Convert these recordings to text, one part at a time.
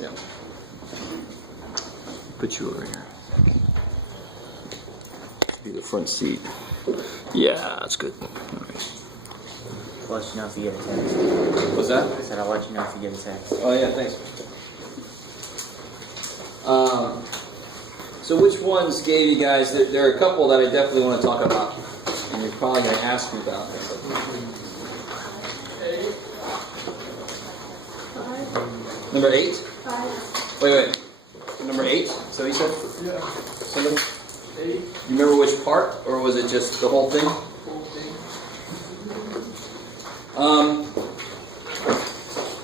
Yeah. Put you over here. Do the front seat. Yeah, that's good. All right. I'll let you know if you get a text. What's that? I said I'll let you know if you get a text. Oh yeah, thanks. So which ones gave you guys? There are a couple that I definitely want to talk about, and you're probably going to ask me about this. Number 8? 5. Wait. Number 8? So you said? Yeah. Somebody? 8. You remember which part, or was it just the whole thing? Whole thing.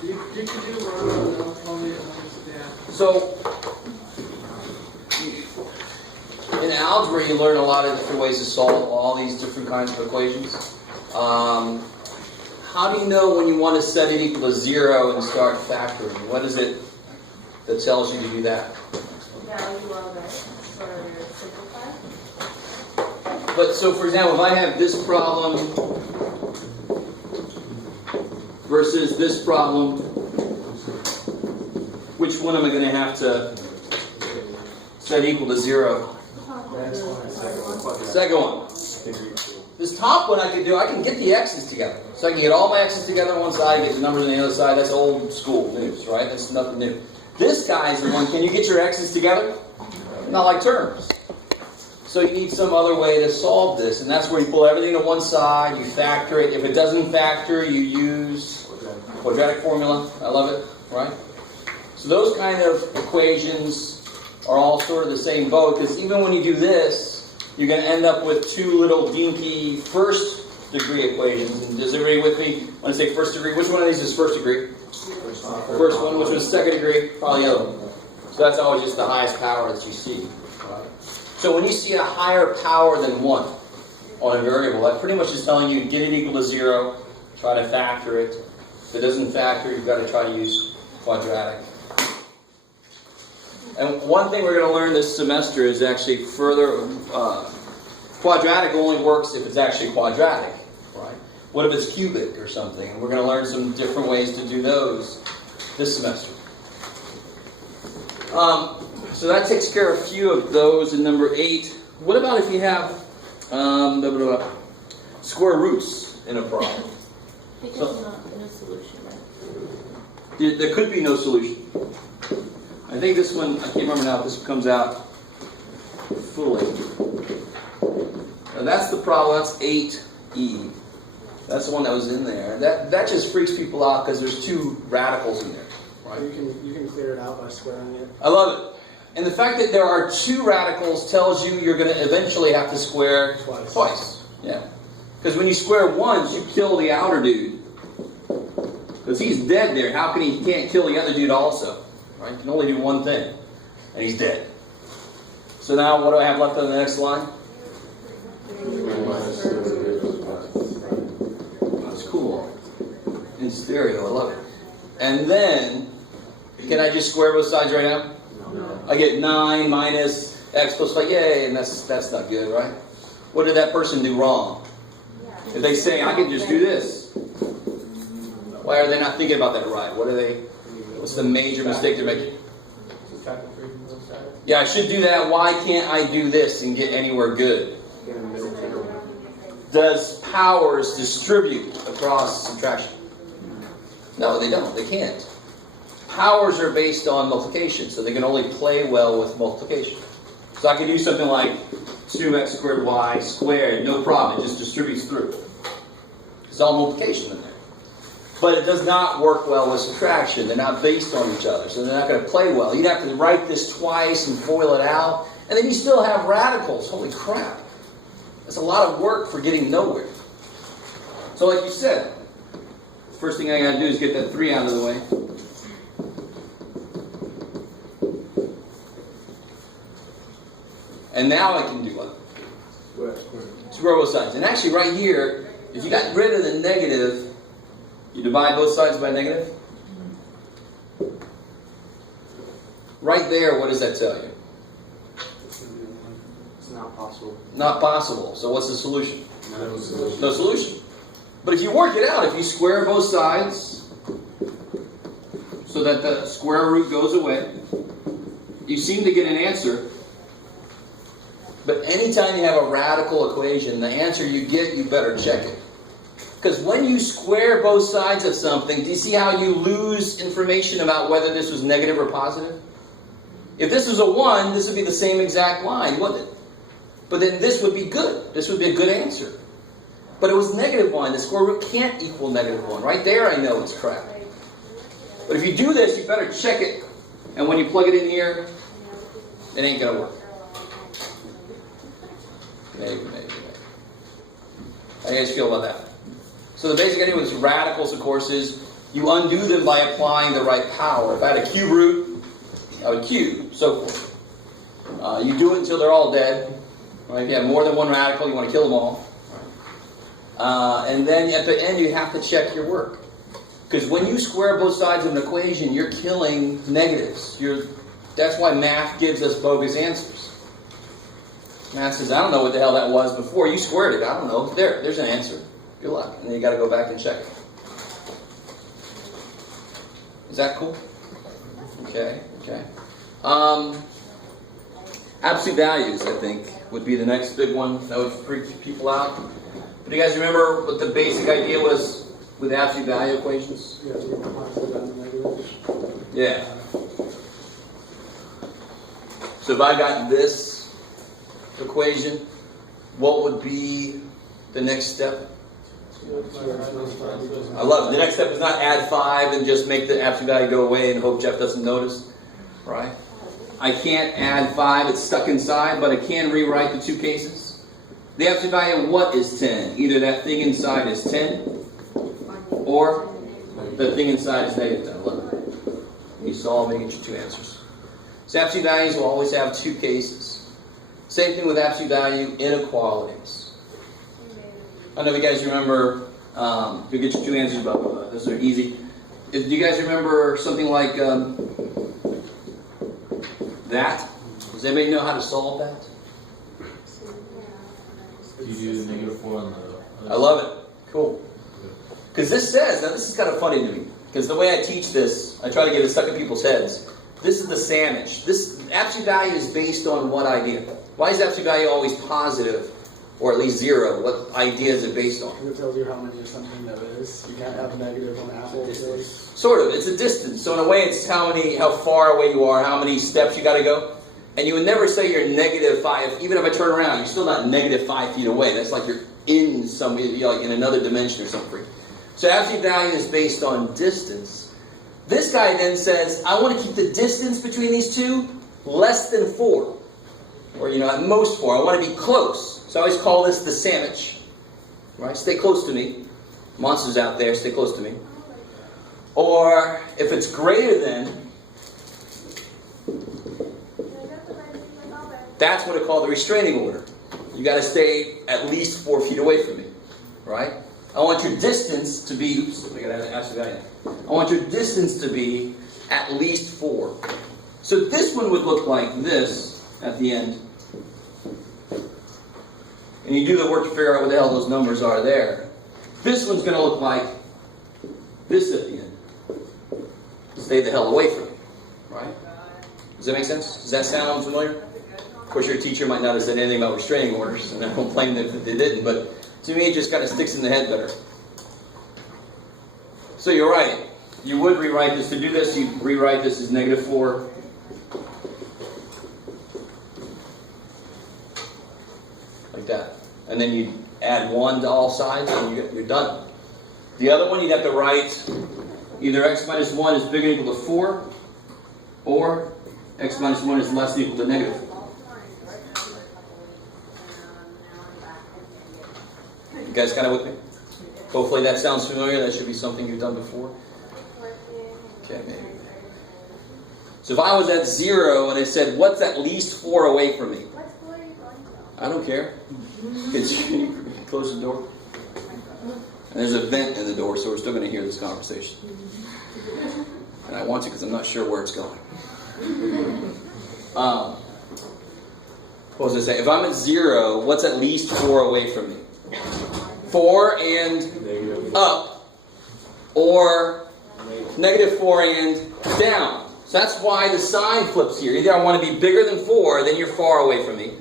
You can do run only So in algebra, you learn a lot of different ways to solve all these different kinds of equations. How do you know when you want to set it equal to 0 and start factoring? What is it that tells you to do that? Value of it for simplified. But so, for example, if I have this problem versus this problem, which one am I going to have to set equal to 0? Second one. This top one I can get the x's together. So I can get all my x's together on one side, get the numbers on the other side. That's old school news, right? That's nothing new. This guy is the one, can you get your x's together? Not like terms. So you need some other way to solve this. And that's where you pull everything to one side, you factor it. If it doesn't factor, you use quadratic formula. I love it, right? So those kind of equations are all sort of the same boat, because even when you do this, you're going to end up with two little dinky first degree equations. And is everybody with me when I say first degree? Which one of these is first degree? First one, which was second degree? Probably the other one. So that's always just the highest power that you see. So when you see a higher power than 1 on a variable, that pretty much is telling you get it equal to 0, try to factor it. If it doesn't factor, you've got to try to use quadratic. And one thing we're going to learn this semester is actually further, quadratic only works if it's actually quadratic, right? What if it's cubic or something? And we're going to learn some different ways to do those this semester. So that takes care of a few of those in number 8. What about if you have square roots in a problem? Because no solution, right? There could be no solution. I think this one, I can't remember now if this comes out fully. Now that's the problem, that's 8e. That's the one that was in there. That just freaks people out because there's 2 radicals in there. Right? You can clear it out by squaring it. I love it. And the fact that there are 2 radicals tells you you're going to eventually have to square twice. Yeah. Because when you square once, you kill the outer dude. Because he's dead there. How can he can't kill the other dude also? Right? You can only do one thing. And he's dead. So now what do I have left on the next line? That's cool. In stereo, I love it. And then, can I just square both sides right now? No. I get 9 minus x plus 5. Yay, and that's not good, right? What did that person do wrong? If they say, I can just do this. Why are they not thinking about that right? What's the major mistake they're making? Yeah, I should do that. Why can't I do this and get anywhere good? Does powers distribute across subtraction? No, they don't. They can't. Powers are based on multiplication, so they can only play well with multiplication. So I can do something like 2x squared y squared, no problem. It just distributes through. It's all multiplication in there. But it does not work well with subtraction. They're not based on each other, so they're not going to play well. You'd have to write this twice and FOIL it out, and then you still have radicals. Holy crap. That's a lot of work for getting nowhere. So like you said, the first thing I got to do is get that 3 out of the way. And now I can do what? Square both sides. And actually right here, if you got rid of the negative, you divide both sides by negative. Right there, what does that tell you? It's not possible. Not possible. So what's the solution? No solution. No solution. But if you work it out, if you square both sides, so so that the square root goes away. You seem to get an answer. But anytime you have a radical equation, the answer you get, you better check it. Because when you square both sides of something, do you see how you lose information about whether this was negative or positive? If this was a 1, this would be the same exact line, wouldn't it? But then this would be good. This would be a good answer. But it was negative 1. The square root can't equal negative 1. Right there I know it's crap. But if you do this, you better check it. And when you plug it in here, it ain't going to work. Maybe. How do you guys feel about that? So the basic idea with radicals, of course, is you undo them by applying the right power. If I had a cube root, I would cube, so forth. You do it until they're all dead. Right? If you have more than one radical, you want to kill them all. And then at the end, you have to check your work. Because when you square both sides of an equation, you're killing negatives. That's why math gives us bogus answers. Math says, I don't know what the hell that was before. You squared it. I don't know. There's an answer. Good luck. And then you got to go back and check it. Is that cool? Okay. Absolute values, I think, would be the next big one that would freak people out. But do you guys remember what the basic idea was with absolute value equations? Yeah, so we're positive and negative. Yeah. So if I got this equation, what would be the next step? I love it. The next step is not add 5 and just make the absolute value go away and hope Jeff doesn't notice. Right? I can't add 5, it's stuck inside, but I can rewrite the two cases. The absolute value of what is 10? Either that thing inside is 10, or the thing inside is negative 10. 11. You solve and get your two answers. So absolute values will always have two cases. Same thing with absolute value inequalities. I don't know if you guys remember, you'll get your two answers, but those are easy. Do you guys remember something like that? Does anybody know how to solve that? You do the -4 on the... I love it. Cool. Because this says, now this is kind of funny to me, because the way I teach this, I try to get it stuck in people's heads. This is the sandwich. This absolute value is based on what idea? Why is absolute value always positive? Or at least 0. What idea is it based on? It tells you how many of something there is. You can't have negative on apples. Really. Sort of. It's a distance. So in a way, it's how far away you are, how many steps you got to go. And you would never say you're -5. Even if I turn around, you're still not -5 feet away. That's like you're in some, like in another dimension or something. So absolute value is based on distance. This guy then says, I want to keep the distance between these two less than 4. Or, at most 4. I want to be close. So I always call this the sandwich. Right? Stay close to me. Monsters out there, stay close to me. Or, if it's greater than, that's what I call the restraining order. You got to stay at least 4 feet away from me. Right? I want your distance to be, I got to ask you that. I want your distance to be at least 4. So this one would look like this at the end. And you do the work to figure out what the hell those numbers are there. This one's going to look like this at the end. Stay the hell away from me. Right? Does that make sense? Does that sound familiar? Of course, your teacher might not have said anything about restraining orders, and I don't blame them if they didn't, but to me, it just kind of sticks in the head better. So you're right. You would rewrite this. To do this, you rewrite this as -4. Like that. And then you add 1 to all sides, and you're done. The other one, you'd have to write either x minus 1 is bigger than equal to 4, or x minus 1 is less than equal to -4. You guys kind of with me? Hopefully that sounds familiar. That should be something you've done before. Okay, maybe. So if I was at 0 and it said, what's at least 4 away from me? I don't care. Close the door. And there's a vent in the door, so we're still going to hear this conversation. And I want to because I'm not sure where it's going. What was I saying? If I'm at 0, what's at least 4 away from me? 4 and up, or -4 and down. So that's why the sign flips here. Either I want to be bigger than 4, then you're far away from me.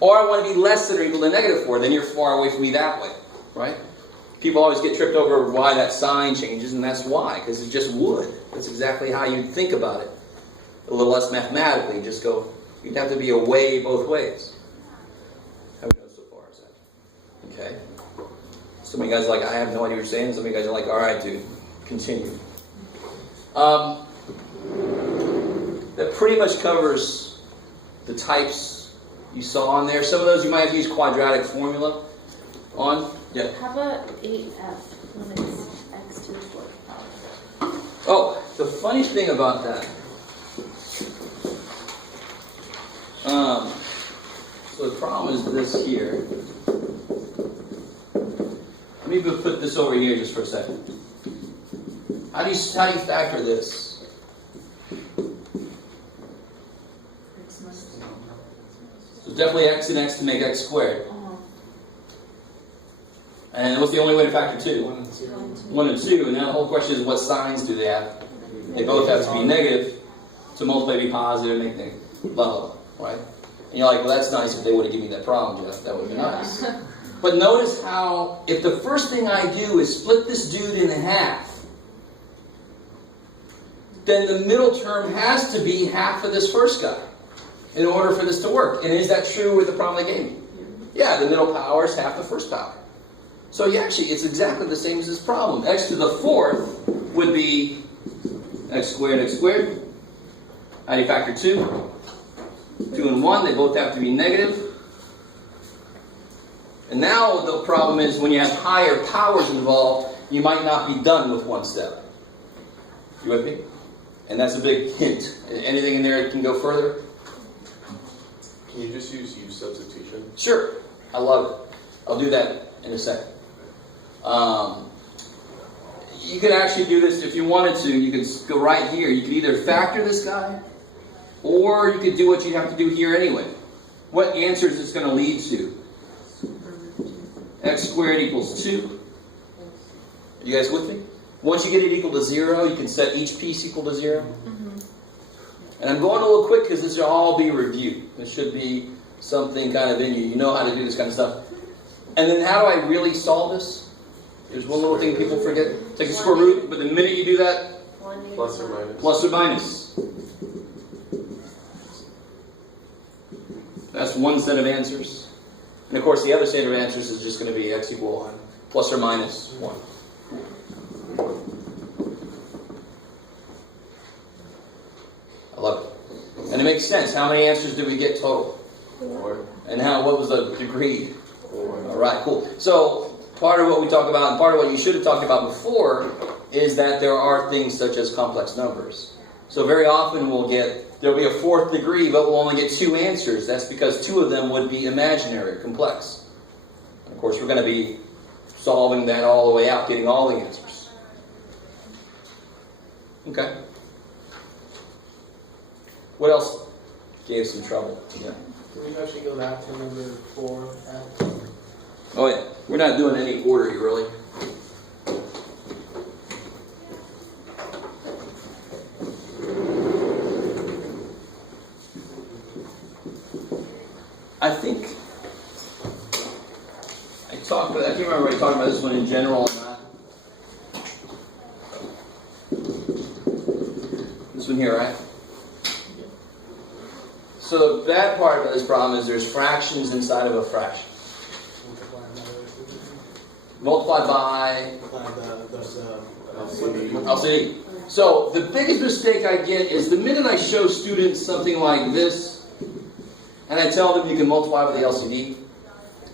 Or I want to be less than or equal to -4, then you're far away from me that way. Right? People always get tripped over why that sign changes, and that's why, because it just would. That's exactly how you'd think about it. A little less mathematically, just go, you'd have to be away both ways. How we go so far is that? Okay. Some of you guys are like, I have no idea what you're saying. Some of you guys are like, all right, dude, continue. That pretty much covers the types you saw on there. Some of those you might have to use quadratic formula on. Yeah. How about 8f when it's x to the 4th power? Oh, the funny thing about that. So the problem is this here. Let me put this over here just for a second. How do you factor this? So definitely x and x to make x squared. And what's the only way to factor 2? 1 and 0. 1 and 2. And now the whole question is, what signs do they have? They both have to be negative to multiply be positive, make negative. Blah, blah, blah, right? And you're like, well, that's nice if they would have given me that problem, Jeff. That would be nice. But notice how, if the first thing I do is split this dude in half, then the middle term has to be half of this first guy in order for this to work. And is that true with the problem they gave me? Yeah, the middle power is half the first power. So actually, it's exactly the same as this problem. X to the 4th would be x squared. How do you factor 2? 2 and 1, they both have to be negative. And now the problem is when you have higher powers involved, you might not be done with one step. You with me? And that's a big hint. Anything in there that can go further? Can you just use U substitution? Sure. I love it. I'll do that in a second. You could actually do this if you wanted to. You could go right here. You could either factor this guy, or you could do what you have to do here anyway. What answer is this going to lead to? X squared equals 2. Are you guys with me? Once you get it equal to 0, you can set each piece equal to 0. And I'm going a little quick because this should all be reviewed. There should be something kind of in you. You know how to do this kind of stuff. And then how do I really solve this? There's one little thing people forget. Take the square root, but the minute you do that, Plus or minus. plus or minus. That's one set of answers. And of course the other set of answers is just going to be x equal 1, plus or minus 1. I love it. And it makes sense. How many answers did we get total? 4. And what was the degree? 4. All right, cool. So part of what we talk about, and part of what you should have talked about before, is that there are things such as complex numbers. So very often there'll be a 4th degree, but we'll only get 2 answers. That's because 2 of them would be imaginary or complex. And of course, we're going to be solving that all the way out, getting all the answers. Okay. What else gave some trouble? Yeah. Can we actually go back to number 4? Oh yeah. We're not doing any order here, really. I think I can't remember if I talked about this one in general or not. This one here, right? So the bad part about this problem is there's fractions inside of a fraction. Multiplied by LCD. So the biggest mistake I get is the minute I show students something like this, and I tell them you can multiply by the LCD,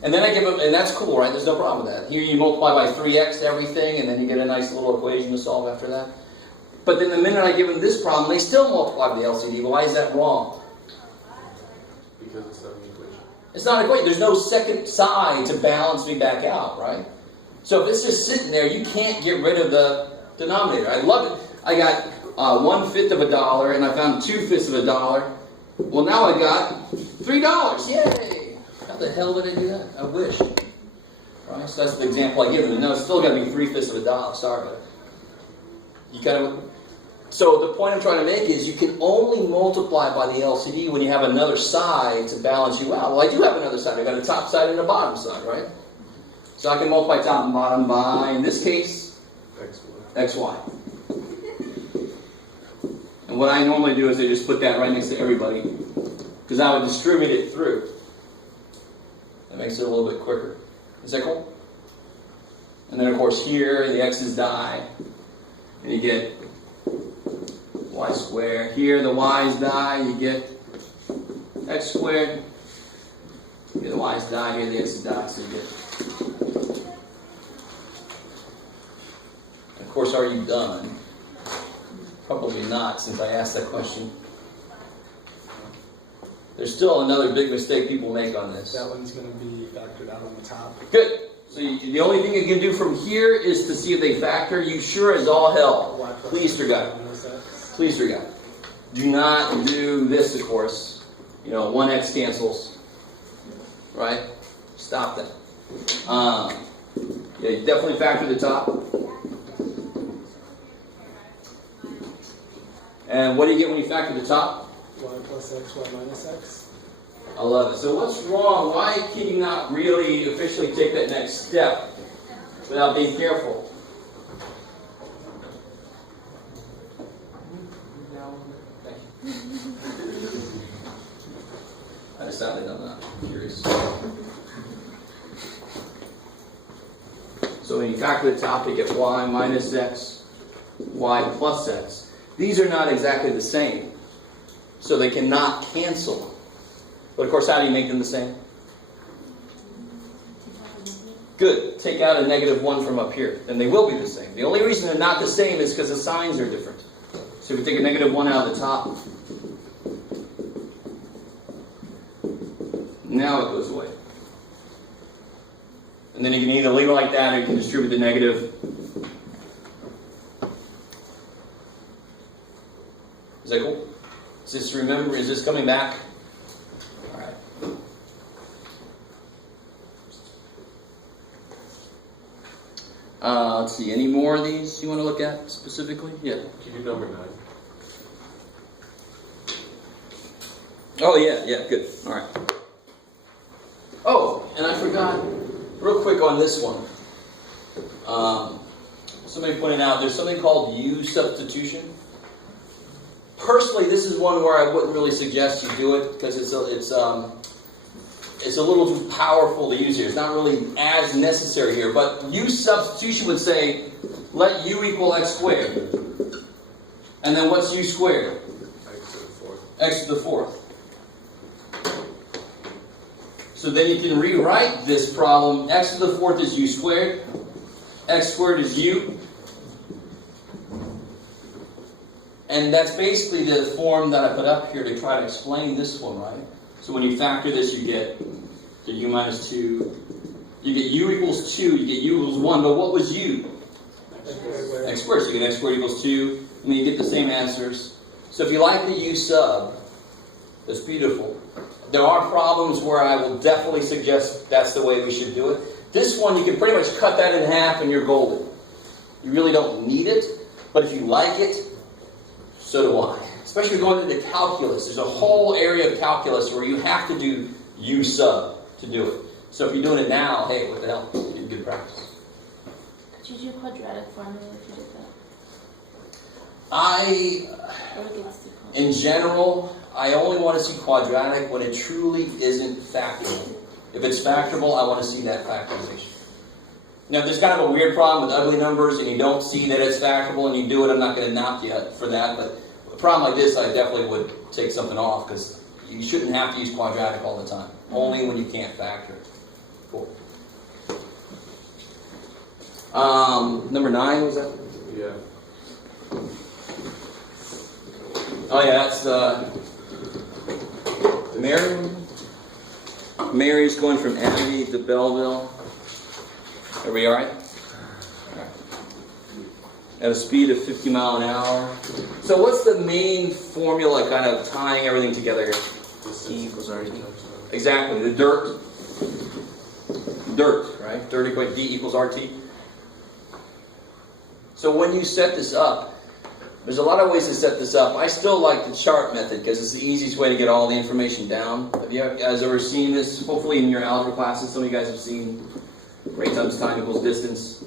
and then I give them, and that's cool, right? There's no problem with that. Here you multiply by 3x everything, and then you get a nice little equation to solve after that. But then the minute I give them this problem, they still multiply by the LCD. Well, why is that wrong? Because it's not an equation. It's not an equation. There's no second side to balance me back out, right? So if it's just sitting there, you can't get rid of the denominator. I love it. I got 1/5 of a dollar, and I found 2/5 of a dollar. Well, now I got $3. Yay! How the hell did I do that? I wish. Right? So that's the example I give them. And no, it's still got to be 3/5 of a dollar. Sorry, but you gotta. So the point I'm trying to make is you can only multiply by the LCD when you have another side to balance you out. Well, I do have another side. I've got a top side and a bottom side, right? So I can multiply top and bottom by, in this case, xy. And what I normally do is I just put that right next to everybody, because I would distribute it through. That makes it a little bit quicker. Is that cool? And then, of course, here the x's die, and you get y squared. Here the y's die, you get x squared. Here the y's die, here the x's die, so you get. Of course, are you done? Probably not, since I asked that question. There's still another big mistake people make on this. That one's going to be factored out on the top. Good. So the only thing you can do from here is to see if they factor. You sure as all hell. Please, dear God. Please, dear God. Do not do this, of course. 1x cancels. Right? Stop that. Yeah, you definitely factor the top. And what do you get when you factor the top? Y plus x, y minus x. I love it. So what's wrong? Why can you not really officially take that next step without being careful? I decided on that. I'm curious. So when you factor the top, you get y minus x, y plus x. These are not exactly the same, so they cannot cancel. But of course, how do you make them the same? Good. Take out a -1 from up here, then they will be the same. The only reason they're not the same is because the signs are different. So if we take a -1 out of the top, now it goes away. And then you can either leave it like that or you can distribute the negative. Is that cool? Is this coming back? Alright. Let's see, any more of these you want to look at specifically? Yeah. Can you do number 9? Oh, yeah, good. Alright. Oh, and I forgot, real quick on this one. Somebody pointed out there's something called U substitution. Personally, this is one where I wouldn't really suggest you do it because it's a little too powerful to use here. It's not really as necessary here. But U substitution would say, let U equal x squared. And then what's U squared? X to the fourth. So then you can rewrite this problem. X to the fourth is U squared. X squared is U. And that's basically the form that I put up here to try to explain this one, right? So when you factor this, you get the U minus 2. You get U equals 2. You get U equals 1. But what was U? X squared. So you get x squared equals 2. I mean, you get the same answers. So if you like the U sub, that's beautiful. There are problems where I will definitely suggest that's the way we should do it. This one, you can pretty much cut that in half and you're golden. You really don't need it. But if you like it, so do I. Especially if you're going into calculus. There's a whole area of calculus where you have to do U sub to do it. So if you're doing it now, hey, what the hell? You good practice. Could you do quadratic formula if you did that? In general, I only want to see quadratic when it truly isn't factorable. If it's factorable, I want to see that factorization. Now, if there's kind of a weird problem with ugly numbers and you don't see that it's factorable and you do it, I'm not going to knock you for that. But a problem like this, I definitely would take something off because you shouldn't have to use quadratic all the time. Only when you can't factor it. Cool. Number 9, was that? Yeah. Oh yeah, that's Mary. Mary's going from Abbey to Belleville. Are we alright? Alright. At a speed of 50 miles an hour. So what's the main formula kind of tying everything together here? E equals RT. Exactly, the dirt. Dirt, right? Dirt equals D equals RT. So when you set this up, There's a lot of ways to set this up. I still like the chart method because it's the easiest way to get all the information down. Have you guys ever seen this? Hopefully in your algebra classes, some of you guys have seen rate times time equals distance.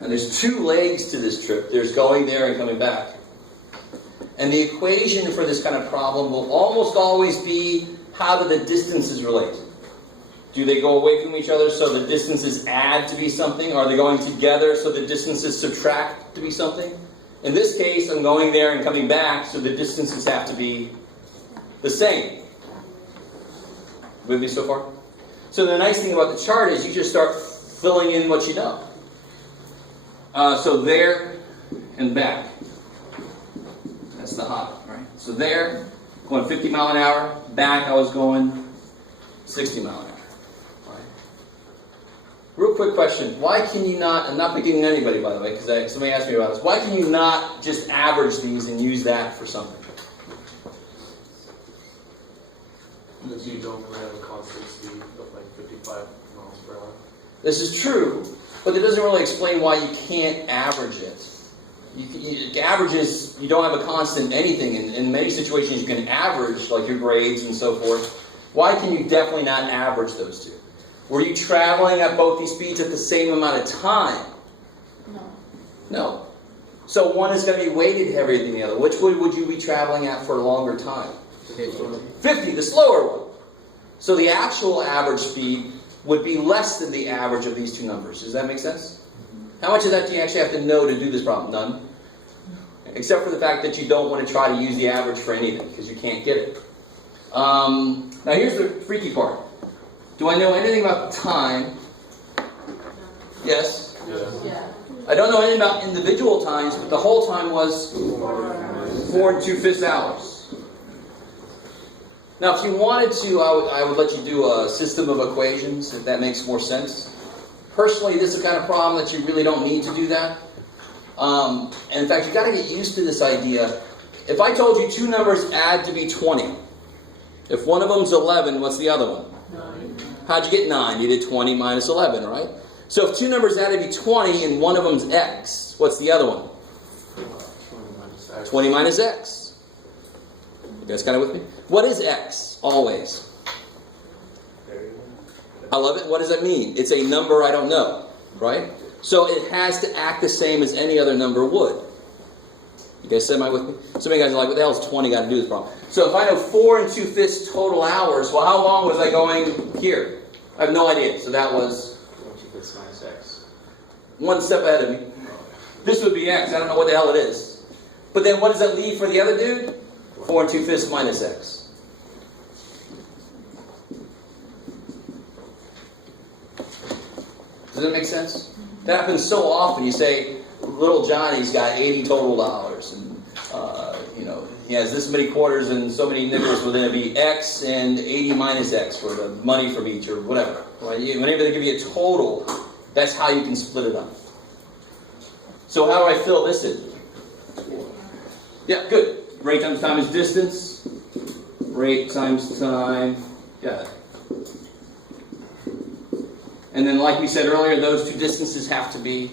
And there's two legs to this trip. There's going there and coming back. And the equation for this kind of problem will almost always be, how do the distances relate? Do they go away from each other so the distances add to be something? Are they going together so the distances subtract to be something? In this case, I'm going there and coming back, so the distances have to be the same. With me so far? So the nice thing about the chart is you just start filling in what you know. So there and back. That's the hop, right? So there, going 50 mile an hour. Back, I was going 60 mile an hour. Right? Real quick question. Why can you not, I'm not beginning anybody, by the way, because somebody asked me about this. Why can you not just average these and use that for something? Because you don't really have a constant speed of like 55 miles per hour. This is true, but it doesn't really explain why you can't average it. Averages, you don't have a constant anything. In many situations, you can average, like your grades and so forth. Why can you definitely not average those two? Were you traveling at both these speeds at the same amount of time? No. So one is going to be weighted heavier than the other. Which would you be traveling at for a longer time? 50, the slower one. So the actual average speed would be less than the average of these two numbers. Does that make sense? How much of that do you actually have to know to do this problem? None. Except for the fact that you don't want to try to use the average for anything, because you can't get it. Now here's the freaky part. Do I know anything about the time? Yes? Yeah. I don't know anything about individual times, but the whole time was 4 2/5 hours. Now if you wanted to, I would let you do a system of equations, if that makes more sense. Personally, this is the kind of problem that you really don't need to do that. And in fact, you've got to get used to this idea. If I told you two numbers add to be 20, if one of them's 11, what's the other one? 9. How'd you get 9? You did 20 minus 11, right? So if two numbers add to be 20 and one of them's x, what's the other one? 20 minus x. You guys kind of with me? What is x? Always. I love it. What does that mean? It's a number I don't know, right? So it has to act the same as any other number would. You guys am I with me? So many guys are like, what the hell is 20 got to do with this problem? So if I know 4 2/5 total hours, well, how long was I going here? I have no idea. So that was 4 2/5 minus x. one step ahead of me. This would be x. I don't know what the hell it is. But then what does that leave for the other dude? 4 2/5 minus x. Does that make sense? That happens so often. You say, little Johnny's got $80 total, and he has this many quarters and so many nickels. Well, then it'd be X and 80 minus X for the money from each or whatever. Right? Whenever they give you a total, that's how you can split it up. So how do I fill this in? Yeah, good. Rate times time is distance. Rate times time. Got it. And then, like we said earlier, those two distances have to be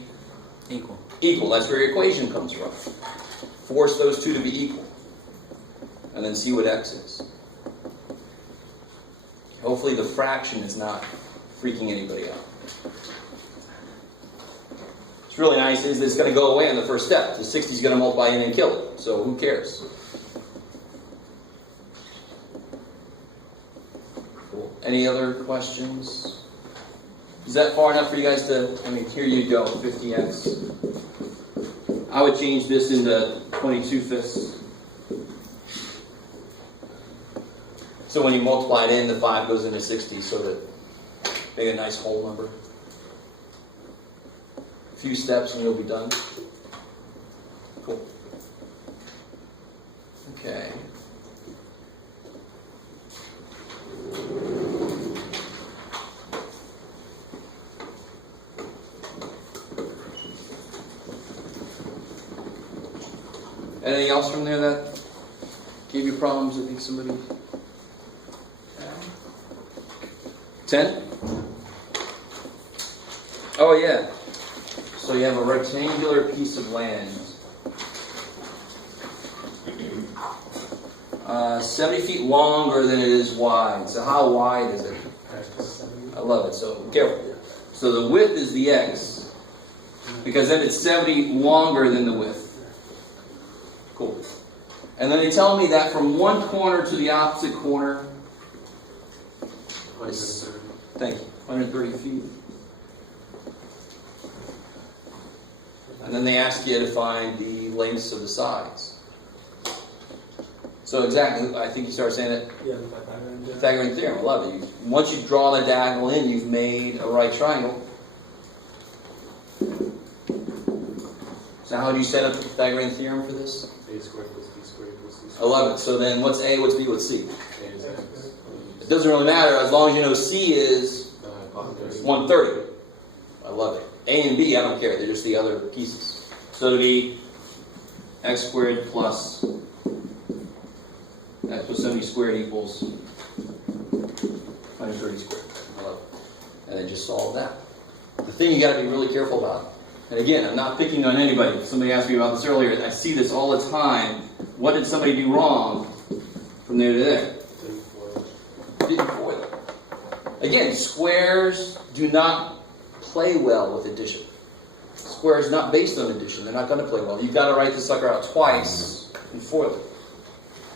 Equal. equal. That's where your equation comes from. Force those two to be equal. And then see what x is. Hopefully the fraction is not freaking anybody out. What's really nice is that it's going to go away on the first step. The 60 is going to multiply in and kill it. So who cares? Cool. Any other questions? Is that far enough for you guys to, here you go, 50x. I would change this into 22/5. So when you multiply it in, the 5 goes into 60, so that make a nice whole number. A few steps and you'll be done. Cool. Okay. Anything else from there that gave you problems? I think somebody... 10? Oh yeah. So you have a rectangular piece of land 70 feet longer than it is wide. So how wide is it? I love it. So careful. So the width is the x, because then it's 70 longer than the width. Cool. And then they tell me that from one corner to the opposite corner is, thank you, 130 feet. And then they ask you to find the lengths of the sides. So exactly, I think you started saying it. Yeah, the Pythagorean. Yeah. Pythagorean theorem, I love it. Once you draw the diagonal in, you've made a right triangle. So how do you set up the Pythagorean theorem for this? A squared plus B squared equals C I squared. love it. So then what's A, what's B, what's C? A is X. It doesn't really matter as long as you know C is Hypotenuse. 130. I love it. A and B, I don't care. They're just the other pieces. So it'll be x squared plus x plus 70 squared equals 130 squared. I love it. And then just solve that. The thing you got to be really careful about, and again, I'm not picking on anybody. Somebody asked me about this earlier. I see this all the time. What did somebody do wrong from there to there? Didn't foil it. Again, squares do not play well with addition. Square is not based on addition. They're not going to play well. You've got to write the sucker out twice and foil it.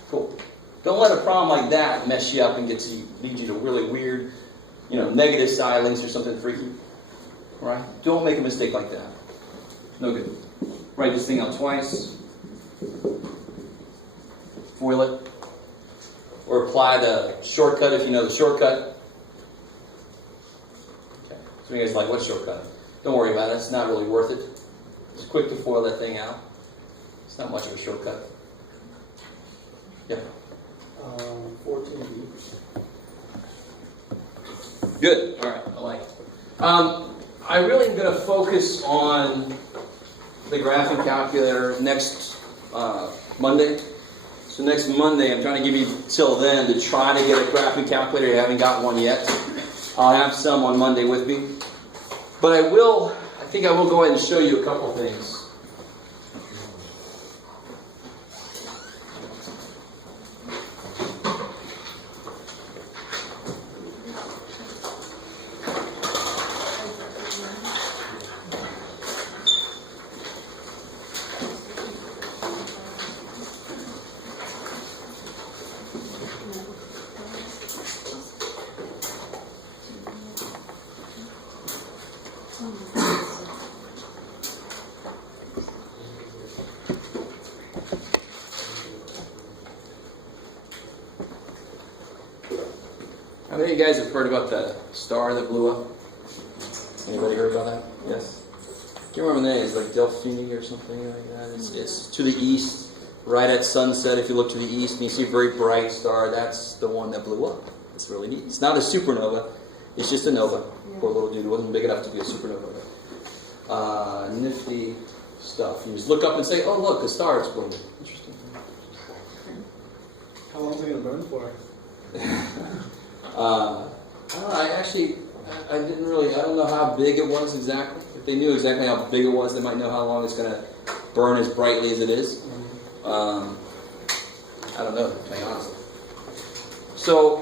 Cool. Don't let a problem like that mess you up and lead you to really weird, negative side links or something freaky. Right? Don't make a mistake like that. No good. Write this thing out twice. Foil it. Or apply the shortcut if you know the shortcut. Okay. So you guys are like, what shortcut? Don't worry about it. It's not really worth it. It's quick to foil that thing out. It's not much of a shortcut. Yeah. 14B. Good. All right. I like it. I really am going to focus on the graphing calculator next Monday. So next Monday, I'm trying to give you till then to try to get a graphing calculator. You haven't got one yet. I'll have some on Monday with me. But I think I will go ahead and show you a couple things. How many of you guys have heard about the star that blew up? Anybody heard about that? Yes? I can't remember the name. It's like Delphini or something like that. It's to the east, right at sunset. If you look to the east and you see a very bright star, that's the one that blew up. It's really neat. It's not a supernova. It's just a nova. Poor little dude. It wasn't big enough to be a supernova. Nifty stuff. You just look up and say, oh, look, a star exploded. Interesting. How long is it going to burn for? I didn't really, I don't know how big it was exactly. If they knew exactly how big it was, they might know how long it's going to burn as brightly as it is. I don't know, to be honest. So,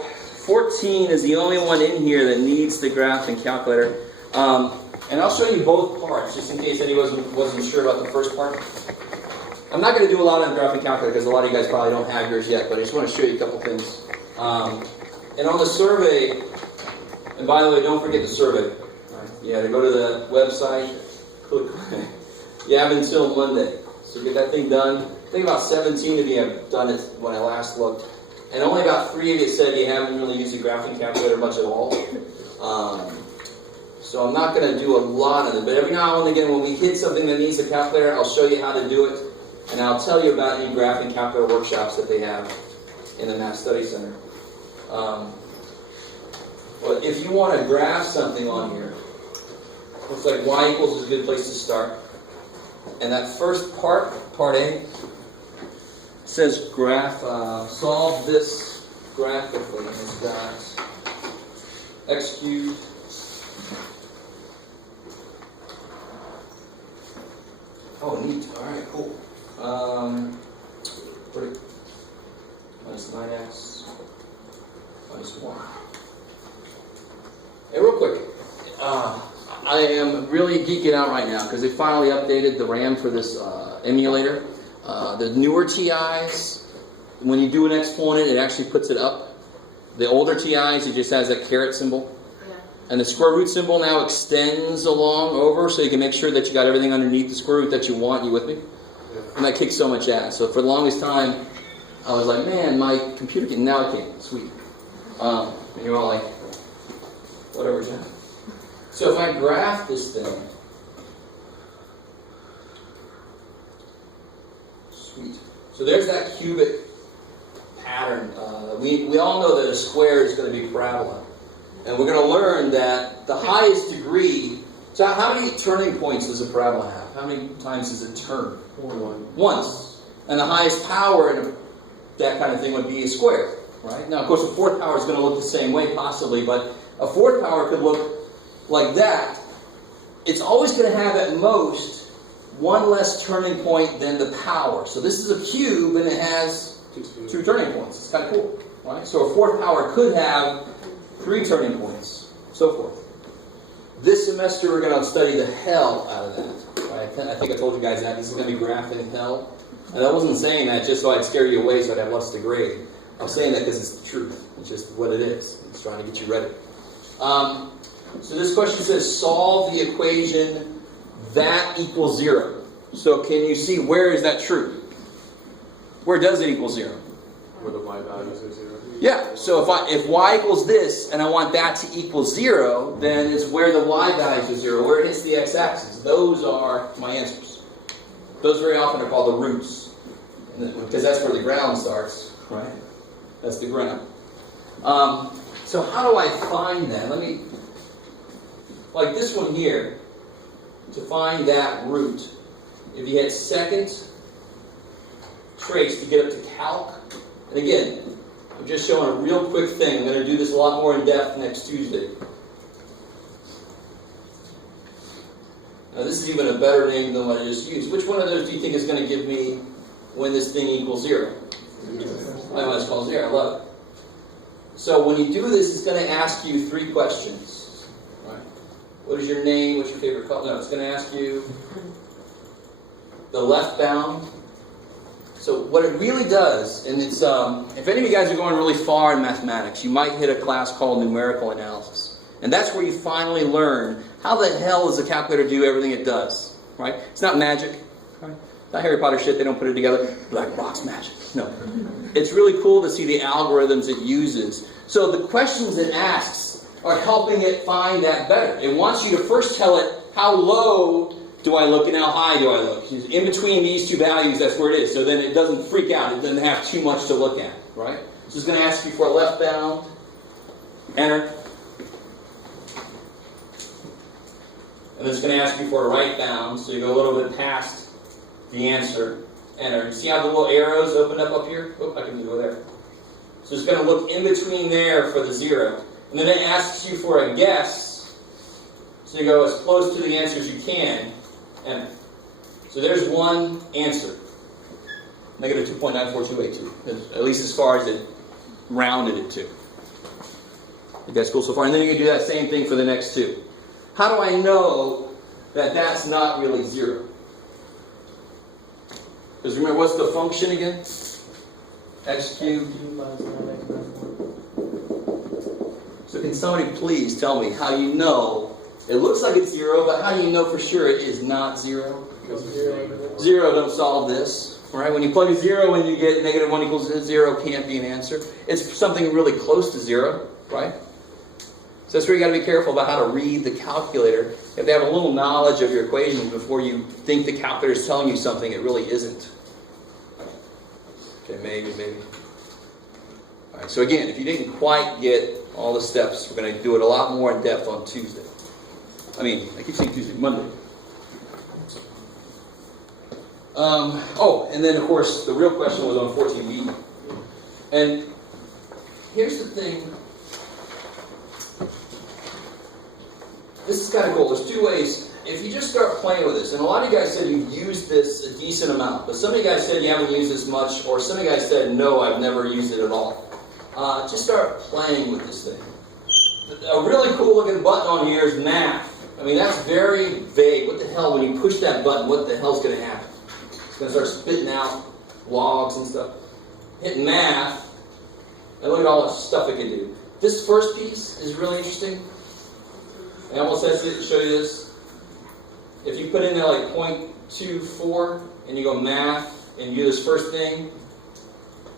14 is the only one in here that needs the graphing calculator. And I'll show you both parts, just in case anyone wasn't sure about the first part. I'm not going to do a lot on the graphing calculator because a lot of you guys probably don't have yours yet, but I just want to show you a couple things. And on the survey, and by the way, don't forget the survey. Yeah, to go to the website, click. You have until Monday. So get that thing done. I think about 17 of you have done it when I last looked. And only about 3 of you said you haven't really used the graphing calculator much at all. So I'm not going to do a lot of it. But every now and again, when we hit something that needs a calculator, I'll show you how to do it. And I'll tell you about any graphing calculator workshops that they have in the Math Study Center. But if you want to graph something on here, looks like y equals is a good place to start. And that first part, part A, says graph, solve this graphically. And it's got x cubed oh, neat. All right, cool. minus 9x minus 1. Hey, real quick. I am really geeking out right now because they finally updated the RAM for this emulator. The newer TIs, when you do an exponent, it actually puts it up. The older TIs, it just has that caret symbol. Yeah. And the square root symbol now extends along over so you can make sure that you got everything underneath the square root that you want. You with me? And that kicks so much ass. So for the longest time, I was like, man, my computer can, now it can. Sweet. And you're all like, whatever, John. So if I graph this thing, sweet. So there's that cubic pattern. We all know that a square is going to be parabola. And we're going to learn that the highest degree, so how many turning points does a parabola have? How many times does it turn? Once. And the highest power in that kind of thing would be a square, right? Now, of course, a fourth power is going to look the same way, possibly, but a fourth power could look like that. It's always going to have at most one less turning point than the power. So this is a cube and it has 2 turning points. It's kind of cool, right? So a fourth power could have 3 turning points, so forth. This semester we're going to study the hell out of that. Right? I think I told you guys that. This is going to be graphing hell. And I wasn't saying that just so I'd scare you away so I'd have less to grade. I'm saying that because it's the truth. It's just what it is. It's trying to get you ready. So this question says, solve the equation that equals 0. So can you see where is that true? Where does it equal 0? Where the y values are 0. Yeah, so if y equals this and I want that to equal 0, then it's where the y values are 0, where it hits the x-axis. Those are my answers. Those very often are called the roots, because that's where the ground starts, right? That's the ground. So how do I find that? Let me, like this one here, to find that root, if you had second trace to get up to calc, and again, I'm just showing a real quick thing. I'm going to do this a lot more in depth next Tuesday. Now this is even a better name than what I just used. Which one of those do you think is going to give me when this thing equals 0? I want to call 0. I love it. So when you do this, it's going to ask you 3 questions. Right? What is your name? What's your favorite color? No, it's going to ask you the left bound. So what it really does, and it's, if any of you guys are going really far in mathematics, you might hit a class called numerical analysis. And that's where you finally learn how the hell does a calculator do everything it does, right? It's not magic, right? It's not Harry Potter shit, they don't put it together. Black box magic. No. It's really cool to see the algorithms it uses. So the questions it asks are helping it find that better. It wants you to first tell it how low do I look and how high do I look? In between these 2 values, that's where it is. So then it doesn't freak out. It doesn't have too much to look at, right? So it's going to ask you for a left bound. Enter. And it's going to ask you for a right bound. So you go a little bit past the answer. Enter. You see how the little arrows open up here? Oh, I can go there. So it's going to look in between there for the 0. And then it asks you for a guess. So you go as close to the answer as you can. Enter. So there's one answer. Negative 2.94282. At least as far as it rounded it to. You guys cool so far? And then you can do that same thing for the next 2. How do I know that that's not really 0? Because remember, what's the function again? X cubed. So can somebody please tell me how you know? It looks like it's 0, but how do you know for sure it is not 0? 0 don't solve this, right? When you plug a 0 and you get negative 1 equals 0, can't be an answer. It's something really close to 0, right? So that's where you got to be careful about how to read the calculator. You have to have a little knowledge of your equations before you think the calculator is telling you something it really isn't. Okay, maybe. All right, so again, if you didn't quite get all the steps, we're going to do it a lot more in depth on Tuesday. I keep saying Tuesday, Monday. And then, of course, the real question was on 14b. And here's the thing. This is kind of cool. There's 2 ways if you just start playing with this, and a lot of you guys said you've used this a decent amount, but some of you guys said you haven't used this much, or some of you guys said, no, I've never used it at all. Just start playing with this thing. A really cool looking button on here is math. I mean, that's very vague. What the hell, when you push that button, what the hell's going to happen? It's going to start spitting out logs and stuff. Hit math, and look at all the stuff it can do. This first piece is really interesting. I almost have to show you this. If you put in there like 0.24 and you go math and you do this first thing,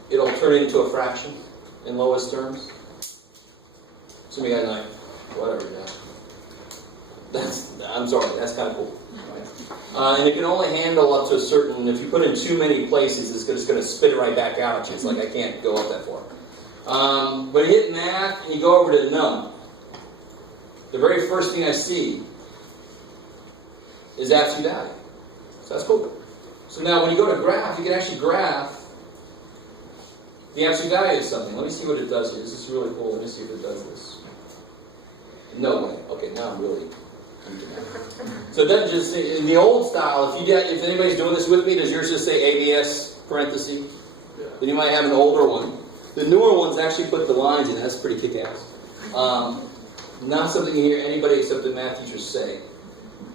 it'll turn it into a fraction in lowest terms. Some of you guys are like, whatever, yeah. I'm sorry, that's kind of cool. Right? And it can only handle up to a certain, if you put in too many places, it's just going to spit it right back out at you. It's like, I can't go up that far. But you hit math and you go over to num. The very first thing I see is absolute value. So that's cool. So now when you go to graph, you can actually graph the absolute value of something. Let me see what it does here. This is really cool. Let me see if it does this. No way. Okay, now I'm really... So it doesn't just say, in the old style, if anybody's doing this with me, does yours just say ABS parenthesis? Yeah. Then you might have an older one. The newer ones actually put the lines in. That's pretty kick-ass. Not something you hear anybody except the math teachers say.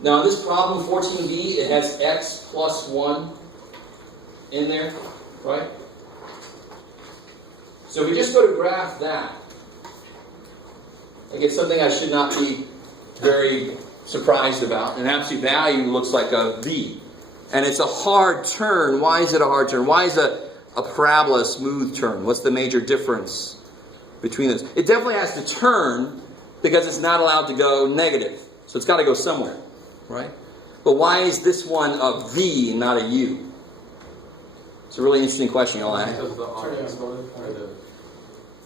Now, in this problem, 14b, it has x plus 1 in there, right? So if we just go to graph that, I get something I should not be very surprised about. An absolute value looks like a v. And it's a hard turn. Why is it a hard turn? Why is a parabola a smooth turn? What's the major difference between those? It definitely has to turn because it's not allowed to go negative. So it's got to go somewhere, right? But why is this one a v, not a u? It's a really interesting question you'll ask. Because the audience or the...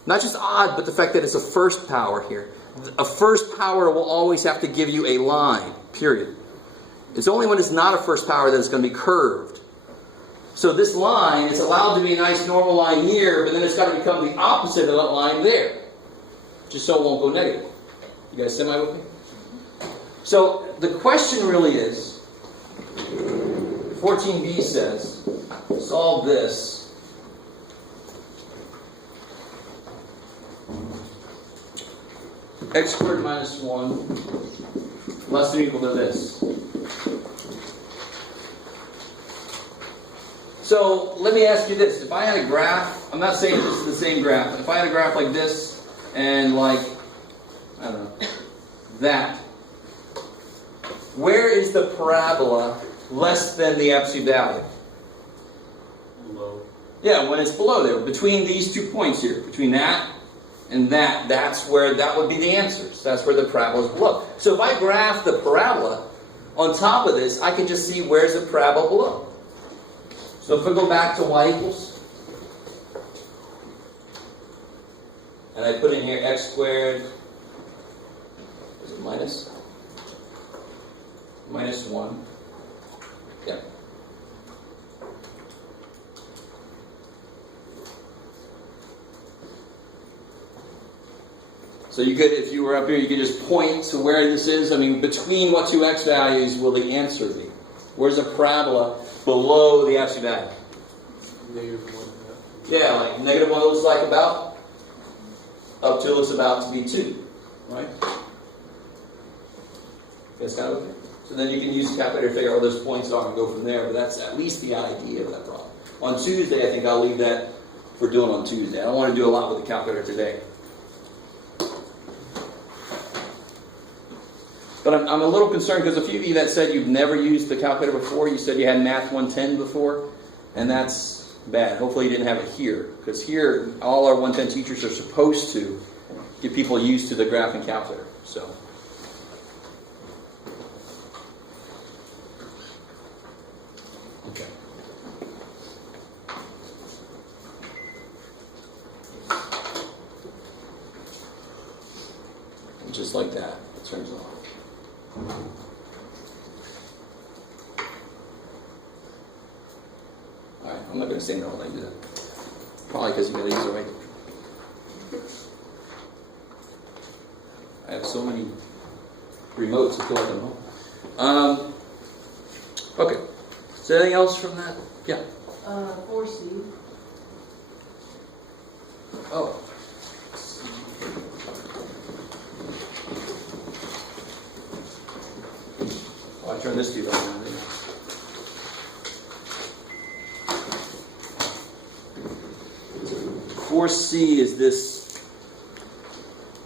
Not just odd, but the fact that it's a first power here. A first power will always have to give you a line, period. It's only when it's not a first power that it's going to be curved. So this line is allowed to be a nice normal line here, but then it's got to become the opposite of that line there. Just so it won't go negative. You guys semi with me? So the question really is, 14b says, solve this. X squared minus 1 less than or equal to this. So let me ask you this. If I had a graph, I'm not saying this is the same graph, but if I had a graph like this and like, I don't know, that, where is the parabola less than the absolute value? Low. Yeah, when it's below there, between these 2 points here, between that and that, that's where that would be the answer. So that's where the parabola is below. So if I graph the parabola on top of this, I can just see where's the parabola below. So if we go back to y equals, and I put in here x squared, is it minus? Minus 1. Yeah. So you could, if you were up here, you could just point to where this is. I mean, between what two x values will the answer be? Where's a parabola below the absolute value? -1. Yeah, like negative 1 looks like about, up to looks about to be 2, right? That's kind of okay. So then you can use the calculator to figure out where those points are and go from there, but that's at least the idea of that problem. On Tuesday, I think I'll leave that for doing on Tuesday. I don't want to do a lot with the calculator today. But I'm a little concerned because a few of you that said you've never used the calculator before, you said you had Math 110 before, and that's bad. Hopefully you didn't have it here, because here all our 110 teachers are supposed to get people used to the graphing calculator. So. Okay. And just like that, it turns off. Alright, I'm not going to say no when I do that. Probably because you're going to use it right. I have so many remotes, I feel like I'm home. Okay. Is there anything else from that? Yeah. 4C. Oh. Oh, I turned this to you right now, didn't I? 4C is this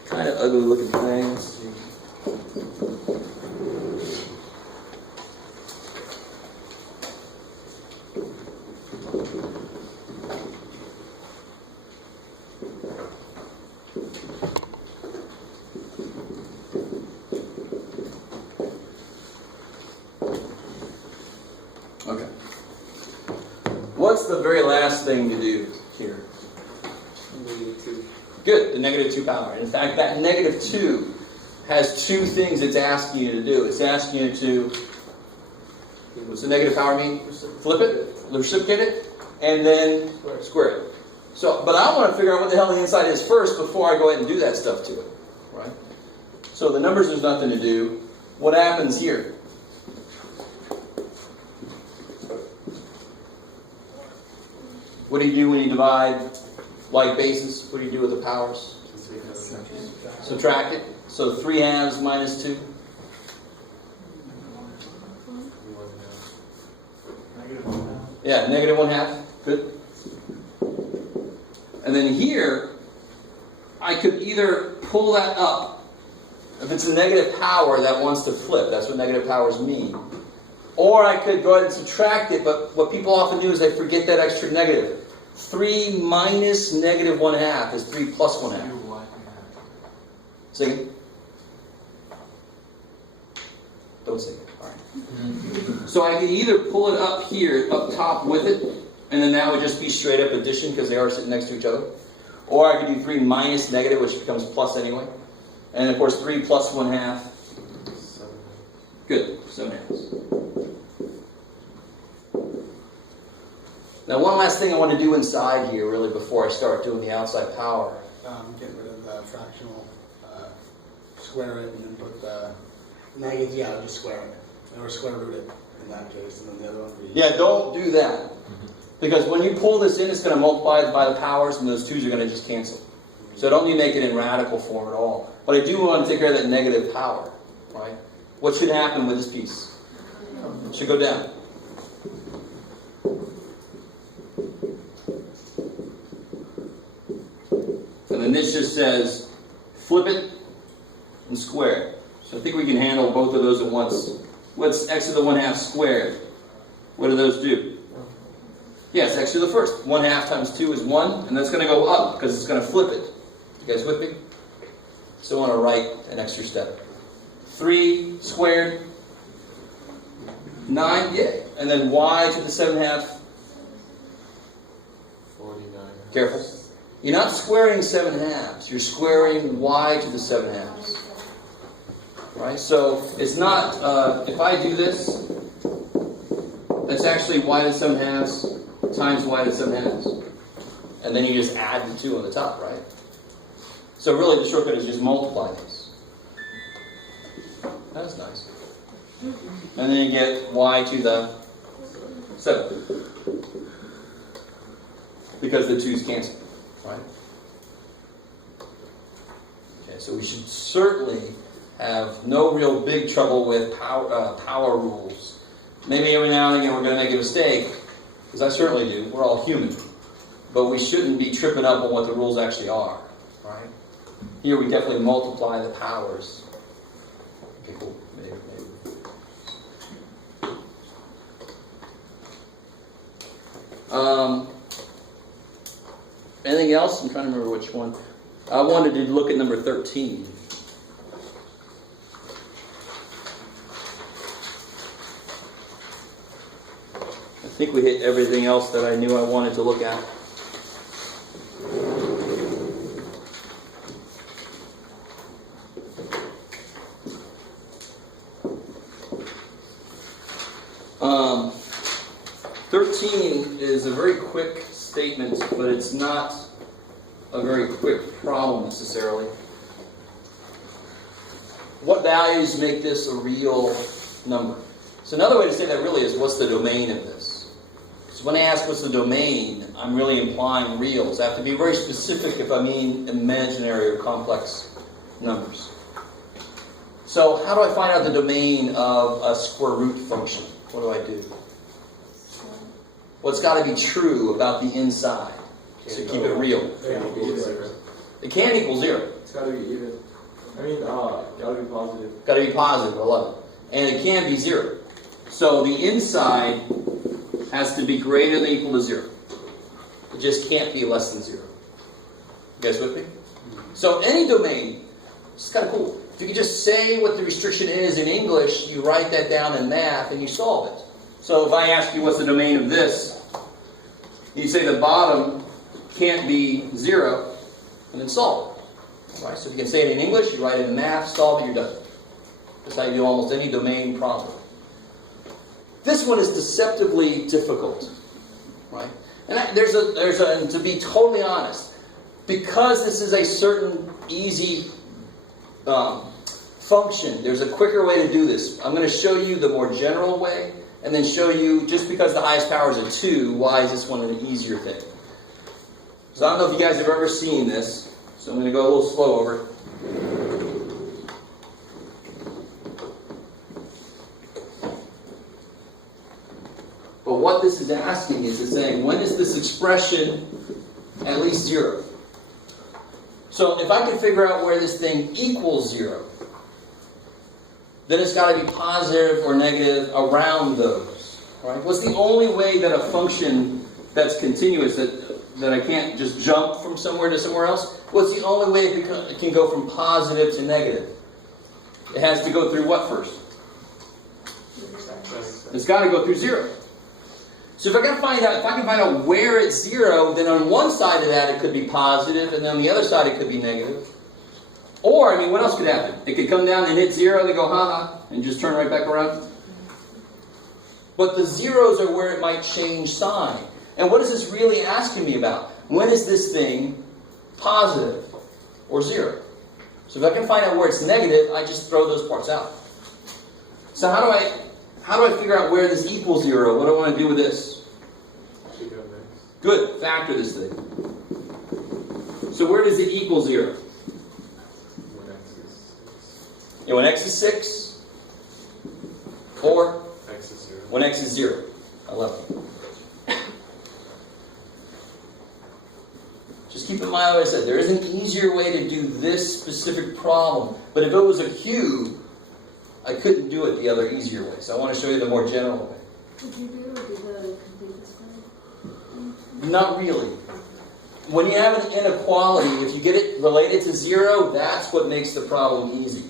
kind of ugly looking thing. Let's see. Okay. What's the very last thing to do here? -2. Good, the -2 power. In fact, that -2 has two things it's asking you to do. It's asking you to, what's the negative power mean? Flip it, reciprocate it, and then square it. So, but I want to figure out what the hell the inside is first before I go ahead and do that stuff to it, right? So the numbers, there's nothing to do. What happens here? What do you do when you divide like bases? What do you do with the powers? Subtract it. So 3/2 minus 2. Yeah, -1/2. Good. And then here, I could either pull that up. If it's a negative power that wants to flip, that's what negative powers mean. Or I could go ahead and subtract it, but what people often do is they forget that extra negative. 3 minus -1/2 is 3 plus 1/2. Say it. Don't say it. All right. So I could either pull it up here, up top with it, and then that would just be straight up addition because they are sitting next to each other. Or I could do 3 minus negative, which becomes plus anyway. And of course 3 plus 1/2. Good. 7/2. Now one last thing I want to do inside here really before I start doing the outside power. Get rid of the fractional, square it, and then put the negatives, yeah, just square it. Or square root it in that case, and then the other one would be... Yeah, don't do that. Because when you pull this in, it's going to multiply by the powers, and those 2's are going to just cancel. So don't need to make it in radical form at all. But I do want to take care of that negative power, right? What should happen with this piece? It should go down. And then this just says, flip it and square it. So I think we can handle both of those at once. What's x to the 1/2 squared? What do those do? Yes, x to the first. 1/2 times 2 is 1, and that's going to go up because it's going to flip it. You guys with me? So I want to write an extra step. 3 squared, 9, yay. And then y to the 7/2. 49. Careful. You're not squaring 7/2. You're squaring y to the 7/2. Right? So it's not, if I do this, that's actually y to the 7/2 times y to the 7/2. And then you just add the 2 on the top, right? So really the shortcut is just multiply these. That's nice. And then you get y to the 7. Because the 2's cancel, right? Okay, so we should certainly have no real big trouble with power rules. Maybe every now and again we're going to make a mistake, because I certainly do. We're all human. But we shouldn't be tripping up on what the rules actually are, right? Here we definitely multiply the powers. Okay, cool. Maybe. Anything else? I'm trying to remember which one. I wanted to look at number 13. I think we hit everything else that I knew I wanted to look at. Um, 13 is a very quick statement, but it's not a very quick problem necessarily. What values make this a real number. So another way to say that really is, what's the domain of this? So when I ask what's the domain, I'm really implying reals. I have to be very specific if I mean imaginary or complex numbers. So how do I find out the domain of a square root function? What do I do? Well, it's got to be true about the inside. So keep it real. It can equal 0. It's gotta be even. Gotta be positive. Got to be positive, I love it. And it can be 0. So the inside has to be greater than or equal to 0. It just can't be less than 0. You guys with me? So any domain, it's kind of cool. If you could just say what the restriction is in English, you write that down in math and you solve it. So if I ask you what's the domain of this, you say the bottom can't be 0, and then solve it. Right? So if you can say it in English, you write it in math, solve it, you're done. That's how you do almost any domain problem. This one is deceptively difficult, right? And to be totally honest, because this is a certain easy function, there's a quicker way to do this. I'm going to show you the more general way, and then show you, just because the highest power is a 2, why is this one an easier thing? So I don't know if you guys have ever seen this, so I'm going to go a little slow over it. But what this is asking is it's saying, when is this expression at least 0? So if I can figure out where this thing equals 0, then it's got to be positive or negative around those. Right? What's the only way that a function that's continuous, that I can't just jump from somewhere to somewhere else? What's the only way it can go from positive to negative? It has to go through what first? It's got to go through 0. So if I can find out where it's 0, then on one side of that it could be positive, and then on the other side it could be negative. Or, what else could happen? It could come down and hit 0, and they go, ha-ha, and just turn right back around. But the zeros are where it might change sign. And what is this really asking me about? When is this thing positive or 0? So if I can find out where it's negative, I just throw those parts out. So how do I figure out where this equals 0? What do I want to do with this? Good. Factor this thing. So where does it equal 0? When x is 6, or X is 0. when x is 0. I love it. Just keep in mind what I said. There is an easier way to do this specific problem. But if it was a cube, I couldn't do it the other easier way. So I want to show you the more general way. Would you be able to do the complete square? Not really. When you have an inequality, if you get it related to 0, that's what makes the problem easy.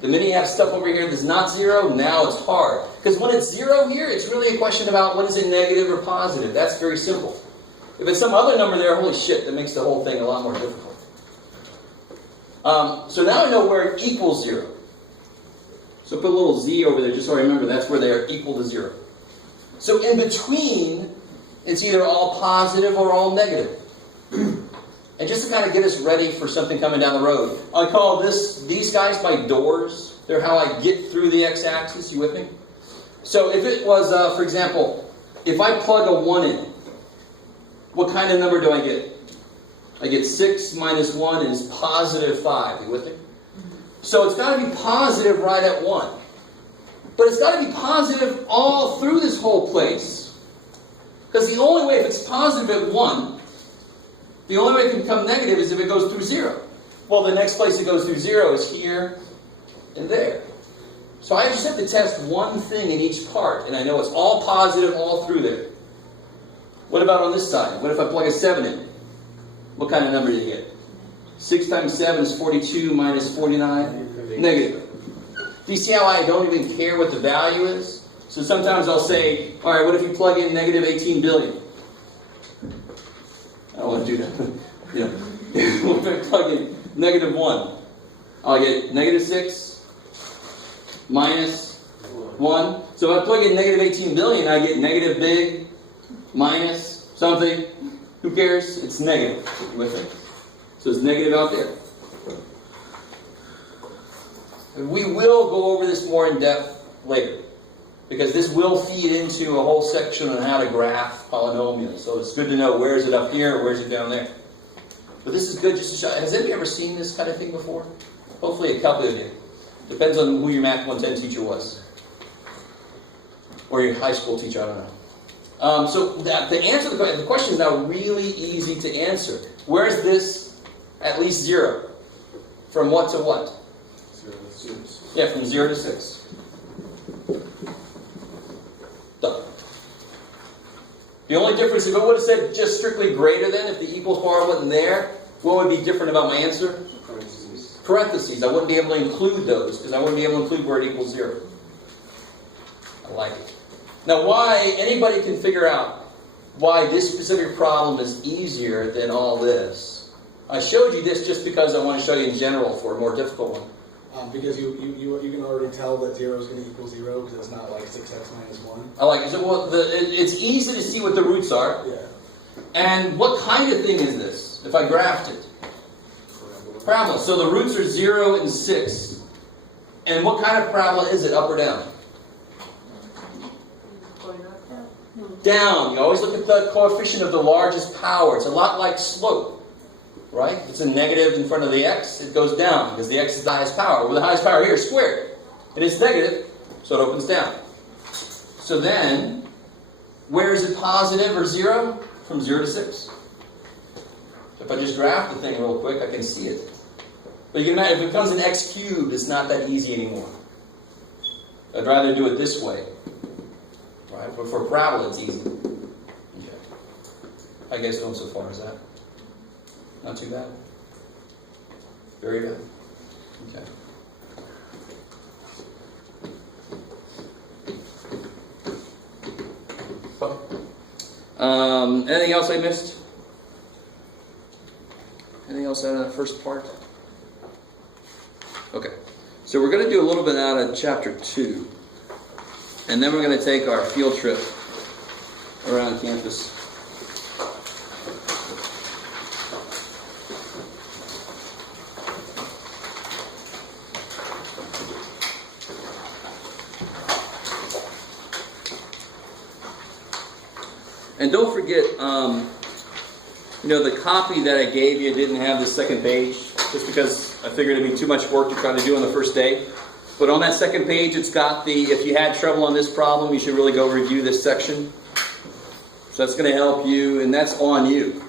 The minute you have stuff over here that's not 0, now it's hard. Because when it's 0 here, it's really a question about when is it negative or positive. That's very simple. If it's some other number there, holy shit, that makes the whole thing a lot more difficult. So now I know where it equals 0. So put a little z over there, just so I remember that's where they are equal to 0. So in between, it's either all positive or all negative. And just to kind of get us ready for something coming down the road, I call these guys my doors. They're how I get through the x-axis. You with me? So if it was, for example, if I plug a 1 in, what kind of number do I get? I get 6 minus 1 is positive 5. You with me? So it's got to be positive right at 1. But it's got to be positive all through this whole place. Because the only way, if it's positive at 1, the only way it can become negative is if it goes through 0. Well, the next place it goes through 0 is here and there. So I just have to test one thing in each part, and I know it's all positive all through there. What about on this side? What if I plug a 7 in? What kind of number do you get? 6 times 7 is 42 minus 49? Negative. Do you see how I don't even care what the value is? So sometimes I'll say, all right, what if you plug in negative 18 billion? I don't want to do that. What if I plug in negative 1? I'll get negative 6 minus 1. So if I plug in negative 18 billion, I get negative big minus something. Who cares? It's negative. With it. So it's negative out there. We will go over this more in depth later. because this will feed into a whole section on how to graph polynomials. So it's good to know where is it up here, where is it down there. But this is good just to show. Has anybody ever seen this kind of thing before? Hopefully a couple of you. Depends on who your Math 110 teacher was. Or your high school teacher, I don't know. So the answer to the question is now really easy to answer. Where is this at least 0? From what to what? 0 to 6. Yeah, from 0 to 6. Done. The only difference, if it would have said just strictly greater than, if the equals bar wasn't there, what would be different about my answer? Parentheses. Parentheses. I wouldn't be able to include those, because I wouldn't be able to include where it equals 0. I like it. Now, why, anybody can figure out why this specific problem is easier than all this. I showed you this just because I want to show you in general for a more difficult one. Because you can already tell that 0 is going to equal 0 because it's not like 6x minus 1. I like it. So, well, it's easy to see what the roots are. Yeah. And what kind of thing is this, if I graphed it? Parabola. So the roots are 0 and 6. And what kind of parabola is it, up or down? Down. You always look at the coefficient of the largest power. It's a lot like slope. Right? If it's a negative in front of the x, it goes down because the x is the highest power. Well, the highest power here is squared. It is negative, so it opens down. So then, where is it positive or 0? From 0 to 6. If I just graph the thing real quick, I can see it. But you can imagine, if it becomes an x cubed, it's not that easy anymore. I'd rather do it this way. Right? But for parabola, it's easy. Okay. How you guys doing so far? Is that? Not too bad? Very good. Okay. Anything else I missed? Anything else out of that first part? Okay. So we're going to do a little bit out of chapter 2. And then we're going to take our field trip around campus. And don't forget, the copy that I gave you didn't have the second page, just because I figured it'd be too much work to try to do on the first day. But on that second page, it's got if you had trouble on this problem, you should really go review this section. So that's going to help you, and that's on you.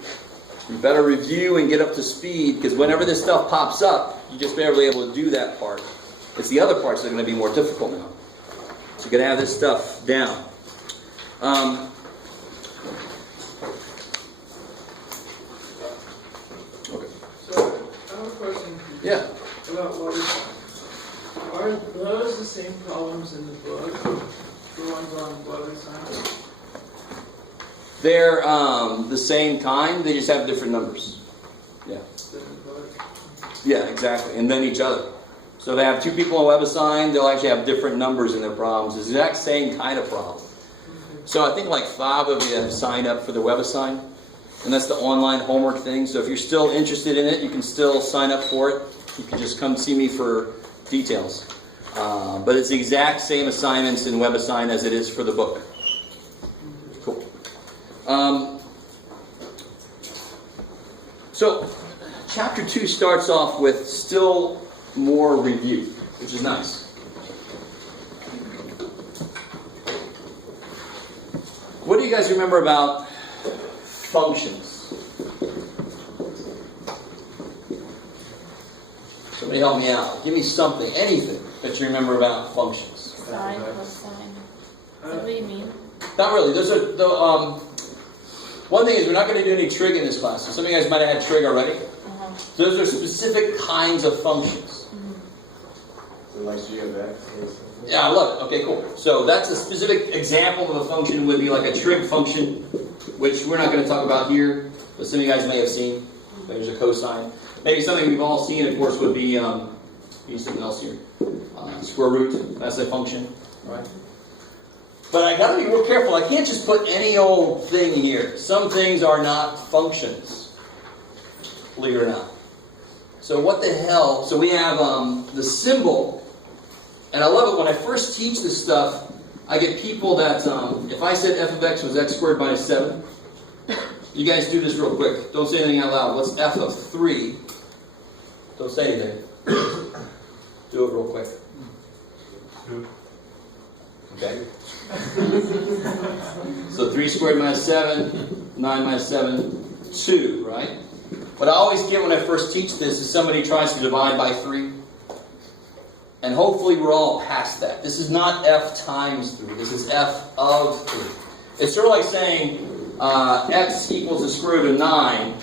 You better review and get up to speed, because whenever this stuff pops up, you just better be able to do that part. It's the other parts that are going to be more difficult now. So you're going to have this stuff down. So, I have a question. Yeah. About water sign. Are those the same problems in the book? The ones on water sign? They're the same kind, they just have different numbers. Yeah. Different book? Yeah, exactly. And then each other. So they have two people on WebAssign, they'll actually have different numbers in their problems. It's the exact same kind of problem. So I think like 5 of you have signed up for the WebAssign. And that's the online homework thing. So if you're still interested in it, you can still sign up for it. You can just come see me for details. But it's the exact same assignments in WebAssign as it is for the book. Cool. So chapter 2 starts off with still more review, which is nice. What do you guys remember about functions? Somebody help me out. Give me something, anything that you remember about functions. Sine, cosine. Is that what you mean? Not really. There's one thing is we're not going to do any trig in this class. So some of you guys might have had trig already. Those are specific kinds of functions. So like g of x? Yeah, I love it. Okay, cool. So that's a specific example of a function would be like a trig function, which we're not going to talk about here, but some of you guys may have seen. There's a cosine. Maybe something we've all seen, of course, would be something else here. Square root. That's a function, right? But I got to be real careful. I can't just put any old thing here. Some things are not functions, believe it or not. So what the hell? So we have the symbol, and I love it when I first teach this stuff. I get people that, if I said f of x was x squared minus 7, you guys do this real quick. Don't say anything out loud. What's f of 3? Don't say anything. Do it real quick. Okay. So 3 squared minus 7, 9 minus 7, 2, right? What I always get when I first teach this is somebody tries to divide by 3. And hopefully we're all past that. This is not f times 3. This is f of 3. It's sort of like saying x equals the square root of 9. All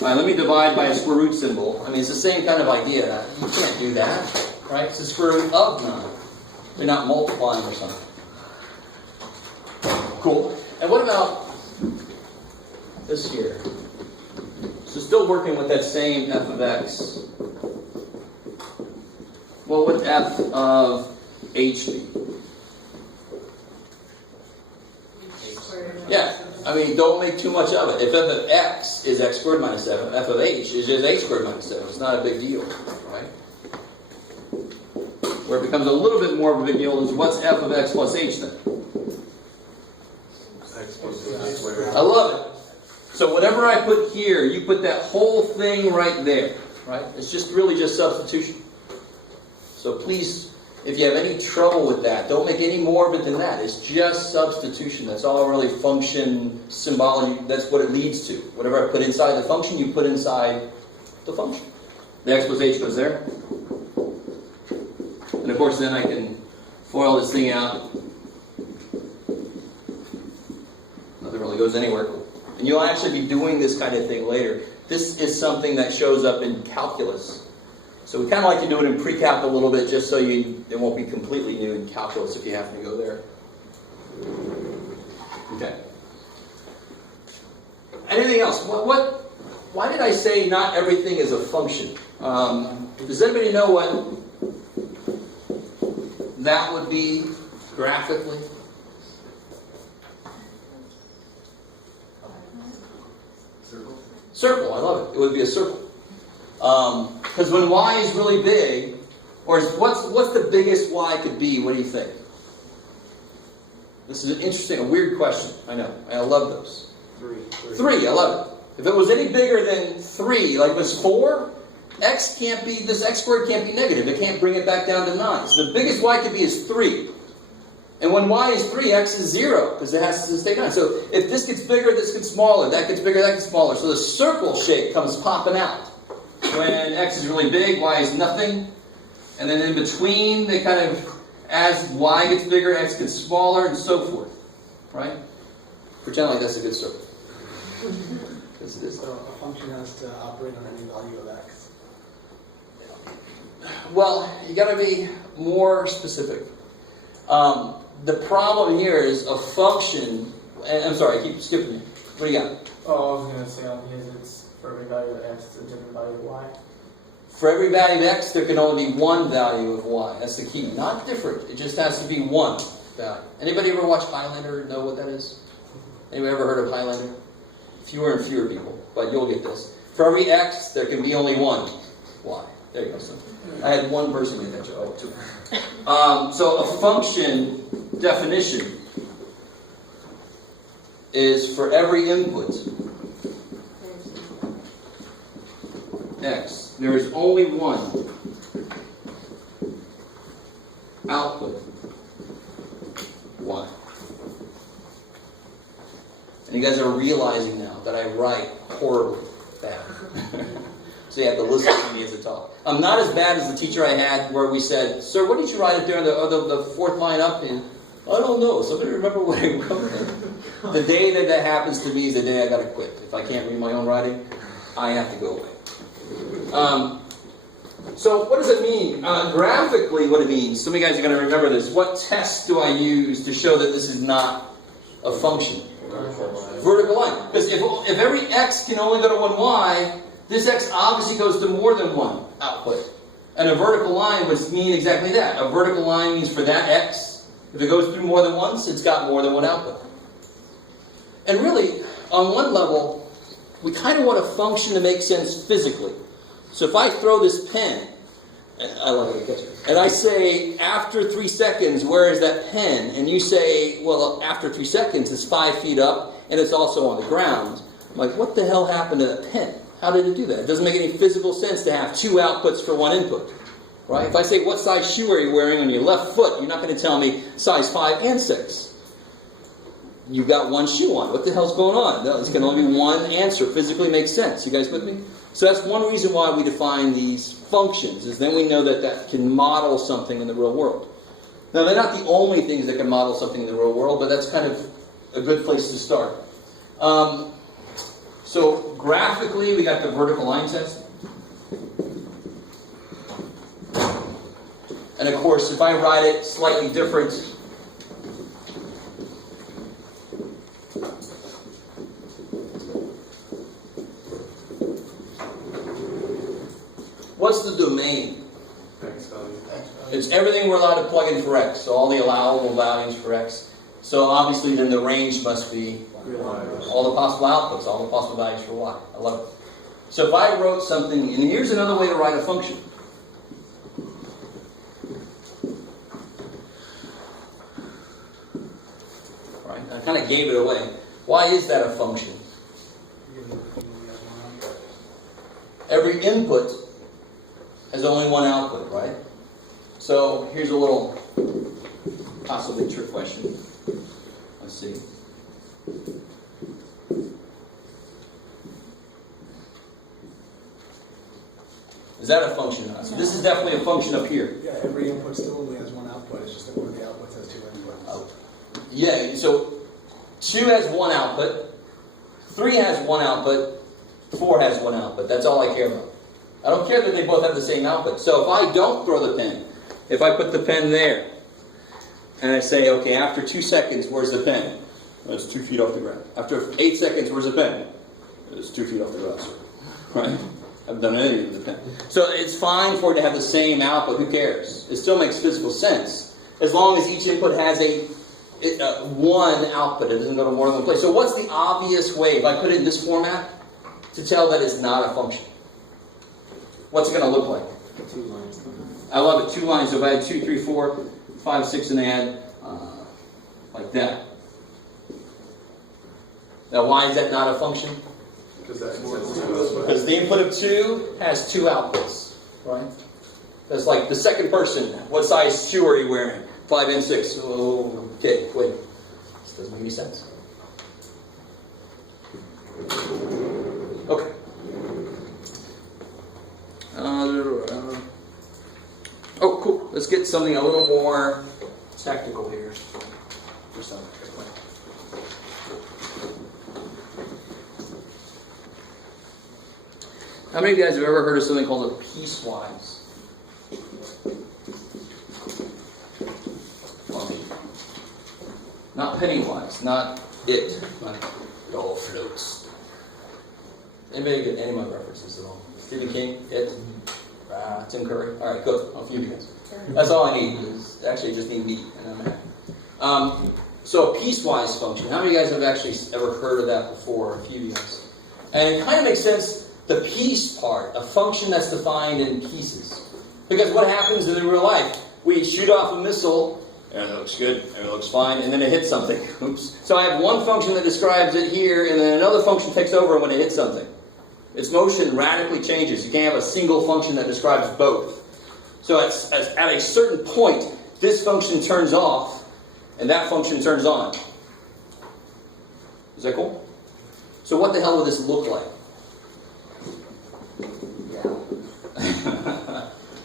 right, let me divide by a square root symbol. I mean, it's the same kind of idea. You can't do that, right? It's the square root of 9. They're not multiplying or something. Cool. And what about this here? So still working with that same f of x. What would f of h be? Yeah, I mean, don't make too much of it. If f of x is x squared minus 7, f of h is just h squared minus 7. It's not a big deal, right? Where it becomes a little bit more of a big deal is what's f of x plus h then? X plus h squared. I love it. So whatever I put here, you put that whole thing right there, right? It's just really just substitution. So please, if you have any trouble with that, don't make any more of it than that. It's just substitution. That's all really function symbology. That's what it leads to. Whatever I put inside the function, you put inside the function. The x plus h goes there. And of course, then I can FOIL this thing out. Nothing really goes anywhere. And you'll actually be doing this kind of thing later. This is something that shows up in calculus. So we kind of like to do it in pre-calc a little bit, just so it won't be completely new in calculus if you happen to go there. Okay. Anything else? Why did I say not everything is a function? Does anybody know what that would be graphically? Circle, I love it. It would be a circle. Because when y is really big, or what's the biggest y could be? What do you think? This is an interesting, a weird question. I know. I love those. 3, I love it. If it was any bigger than 3, like it was 4, this x squared can't be negative. It can't bring it back down to 9. So the biggest y could be is 3. And when y is 3, x is 0, because it has to stay 9. So if this gets bigger, this gets smaller. That gets bigger, that gets smaller. So the circle shape comes popping out. When x is really big, y is nothing. And then in between, they kind of, as y gets bigger, x gets smaller, and so forth. Right? Pretend like that's a good circle. So a function has to operate on any value of x. Well, you got to be more specific. The problem here is a function. And I'm sorry, I keep skipping you. What do you got? Oh, I was going to say on his, it's for every value of x, it's a different value of y. For every value of x, there can only be one value of y. That's the key. Not different. It just has to be one value. Anybody ever watch Highlander? Know what that is? Anybody ever heard of Highlander? Fewer and fewer people, but you'll get this. For every x, there can be only one y. There you go. So I had one person get that joke. Oh, 2. So a function definition is for every input x, there is only one output y. And you guys are realizing now that I write horribly bad. So you have to listen to me as I talk. I'm not as bad as the teacher I had where we said, "Sir, what did you write up there on the fourth line up?" And I don't know. Somebody remember what I wrote there? The day that happens to me is the day I got to quit. If I can't read my own writing, I have to go away. So what does it mean? Graphically, what it means. Some of you guys are going to remember this. What test do I use to show that this is not a function? Vertical line. Because if every x can only go to one y, this x obviously goes to more than one output. And a vertical line would mean exactly that. A vertical line means for that x, if it goes through more than once, it's got more than one output. And really, on one level, we kind of want a function to make sense physically. So if I throw this pen, I love it. And I say, after 3 seconds, where is that pen? And you say, well, after 3 seconds, it's 5 feet up, and it's also on the ground. I'm like, what the hell happened to that pen? How did it do that? It doesn't make any physical sense to have 2 outputs for 1 input. Right? If I say, what size shoe are you wearing on your left foot? You're not going to tell me size 5 and 6. You got 1 shoe on. What the hell's going on? No, it's going to only be one answer. Physically makes sense. You guys with me? So that's one reason why we define these functions, is then we know that that can model something in the real world. Now, they're not the only things that can model something in the real world, but that's kind of a good place to start. So graphically, we got the vertical line test. And of course, if I write it slightly different, what's the domain? X value. It's everything we're allowed to plug in for x, so all the allowable values for x. So obviously then the range must be all the possible outputs, all the possible values for y. I love it. So if I wrote something, and here's another way to write a function. Right? I kind of gave it away. Why is that a function? Every input has only one output, right? So here's a little possibly trick question. Let's see. Is that a function? So this is definitely a function up here. Yeah, every input still only has one output. It's just that one of the outputs has 2 inputs. Yeah, so 2 has 1 output, 3 has 1 output, 4 has 1 output. That's all I care about. I don't care that they both have the same output. So if I don't throw the pen, if I put the pen there, and I say, okay, after 2 seconds, where's the pen? Well, it's 2 feet off the ground. After 8 seconds, where's the pen? It's 2 feet off the ground, sir. Right? I haven't done anything with the pen. So it's fine for it to have the same output. Who cares? It still makes physical sense. As long as each input has one output. It doesn't go to more than one place. So what's the obvious way, if I put it in this format, to tell that it's not a function? What's it going to look like? 2 lines. I love it. 2 lines. So if I had 2, 3, 4, 5, 6, and add like that. Now, why is that not a function? Because that includes 2 as well. Because the input of 2 has 2 outputs, right? That's like the second person. What size shoe are you wearing? 5 and 6. Oh, okay, wait. This doesn't make any sense. Okay. Oh, cool. Let's get something a little more technical here. For some. How many of you guys have ever heard of something called a piecewise function? Not pennywise, not it, not it all floats. Anybody get any of my references at all? Stephen King, it, Tim Curry. All right, good. I'll feed you guys. That's all I need. Is actually just need meat, and I'm happy. So a piecewise function. How many of you guys have actually ever heard of that before? A few of you guys. And it kind of makes sense. The piece part, a function that's defined in pieces. Because what happens in real life? We shoot off a missile, and it looks good, and it looks fine, and then it hits something. Oops. So I have one function that describes it here, and then another function takes over when it hits something. Its motion radically changes. You can't have a single function that describes both. So at a certain point, this function turns off, and that function turns on. Is that cool? So what the hell would this look like?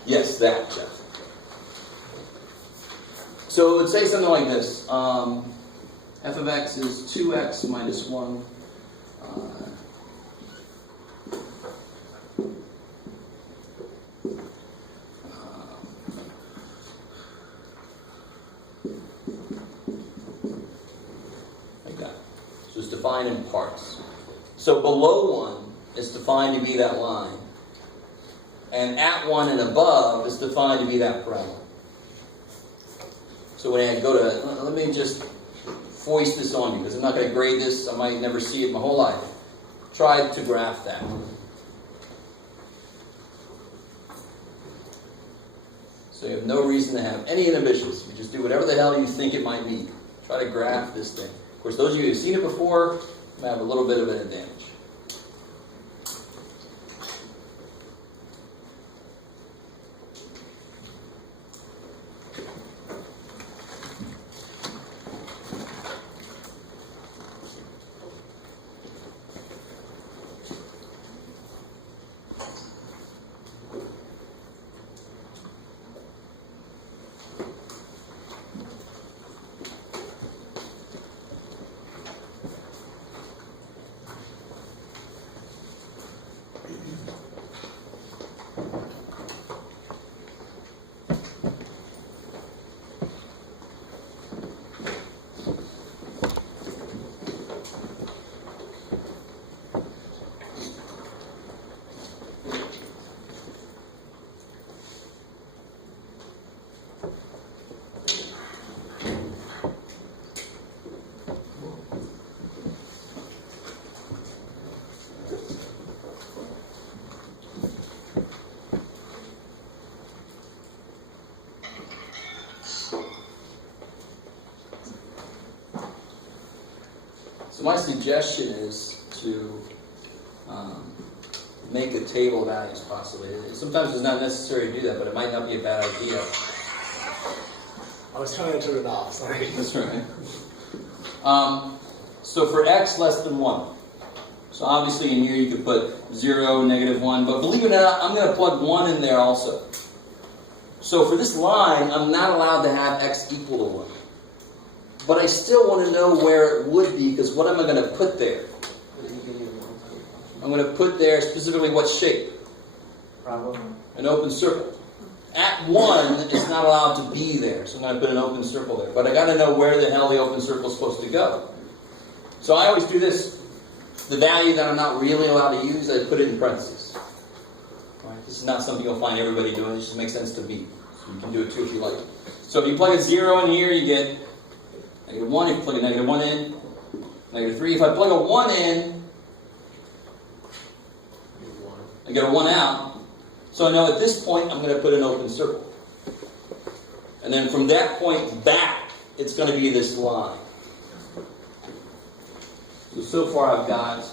Yes, that, Jeff. So it would say something like this. F of x is 2x minus 1. Like that. So it's defined in parts. So below 1 is defined to be that line. And at 1 and above is defined to be that parabola. So when I go to, let me just foist this on you, because I'm not going to grade this. I might never see it my whole life. Try to graph that. So you have no reason to have any inhibitions. You just do whatever the hell you think it might be. Try to graph this thing. Of course, those of you who've seen it before may have a little bit of an advantage. So my suggestion is to make a table of values possibly. Sometimes it's not necessary to do that, but it might not be a bad idea. I was trying to turn it off, sorry. That's right. So for x less than 1. So obviously in here you could put 0, -1, but believe it or not, I'm going to plug 1 in there also. So for this line, I'm not allowed to have x equal to 1. But I still want to know where it would be, because what am I going to put there? I'm going to put there specifically what shape? Problem. An open circle. At 1, it's not allowed to be there, so I'm going to put an open circle there. But I got to know where the hell the open circle is supposed to go. So I always do this. The value that I'm not really allowed to use, I put it in parentheses. Right? This is not something you'll find everybody doing. It just makes sense to me. So you can do it too if you like. So if you plug a 0 in here, you get -1. If you plug a -1 in, -3. If I plug a 1 in, I get a 1 out. So I know at this point I'm going to put an open circle. And then from that point back, it's going to be this line. So far I've got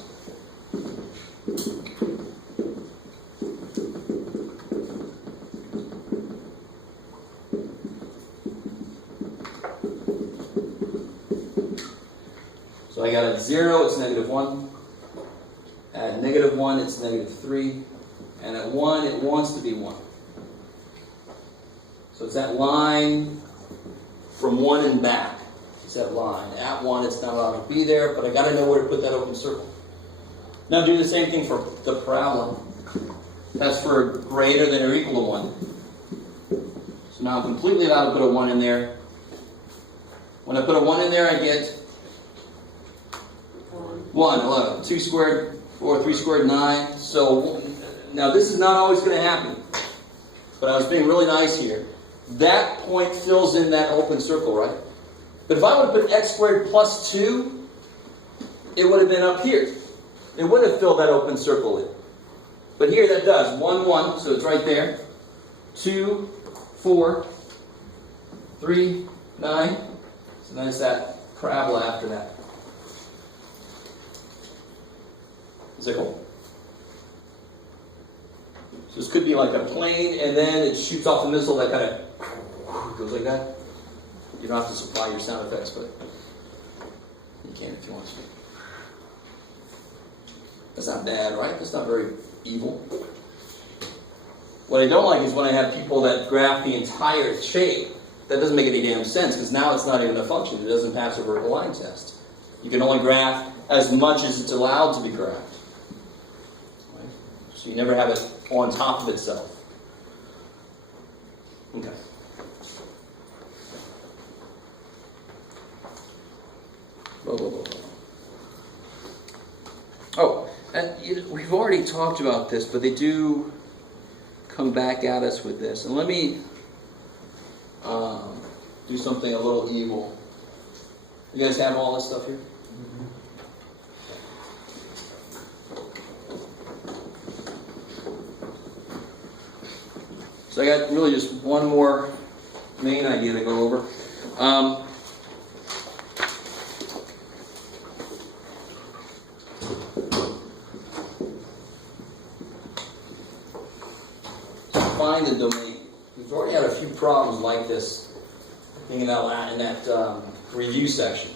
so I got at 0, it's -1. At -1, it's -3. And at 1, it wants to be 1. So it's that line from 1 and back. It's that line. At 1, it's not allowed to be there, but I got to know where to put that open circle. Now do the same thing for the parabola. That's for greater than or equal to 1. So now I'm completely allowed to put a 1 in there. When I put a 1 in there, I get 1, 11. 2 squared, 4, 3 squared, 9. So now this is not always going to happen. But I was being really nice here. That point fills in that open circle, right? But if I would have put x squared plus 2, it would have been up here. It would have filled that open circle in. But here that does. 1, 1, so it's right there. 2, 4, 3, 9. So then it's that parabola after that. Is that cool? So this could be like a plane, and then it shoots off the missile that kind of goes like that. You don't have to supply your sound effects, but you can if you want to. That's not bad, right? That's not very evil. What I don't like is when I have people that graph the entire shape. That doesn't make any damn sense, because now it's not even a function. It doesn't pass a vertical line test. You can only graph as much as it's allowed to be graphed. Right? So you never have it on top of itself. Okay. Blah, blah, blah, blah. Oh, and we've already talked about this, but they do come back at us with this. And let me do something a little evil. You guys have all this stuff here? So I got really just one more main idea to go over. Find the domain. We've already had a few problems like this in that review section.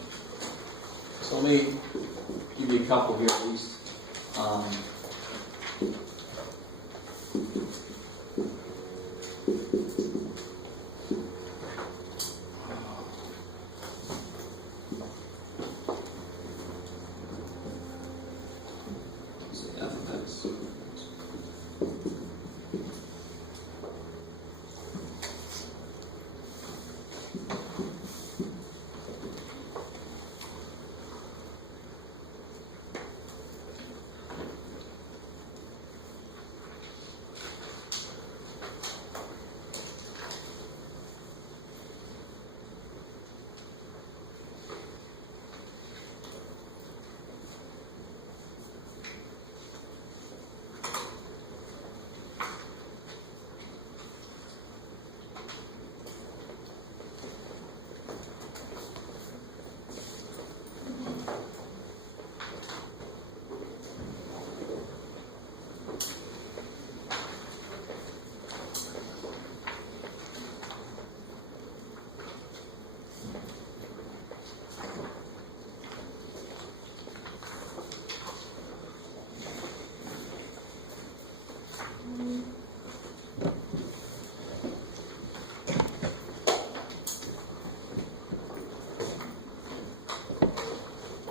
So let me give you a couple here at least.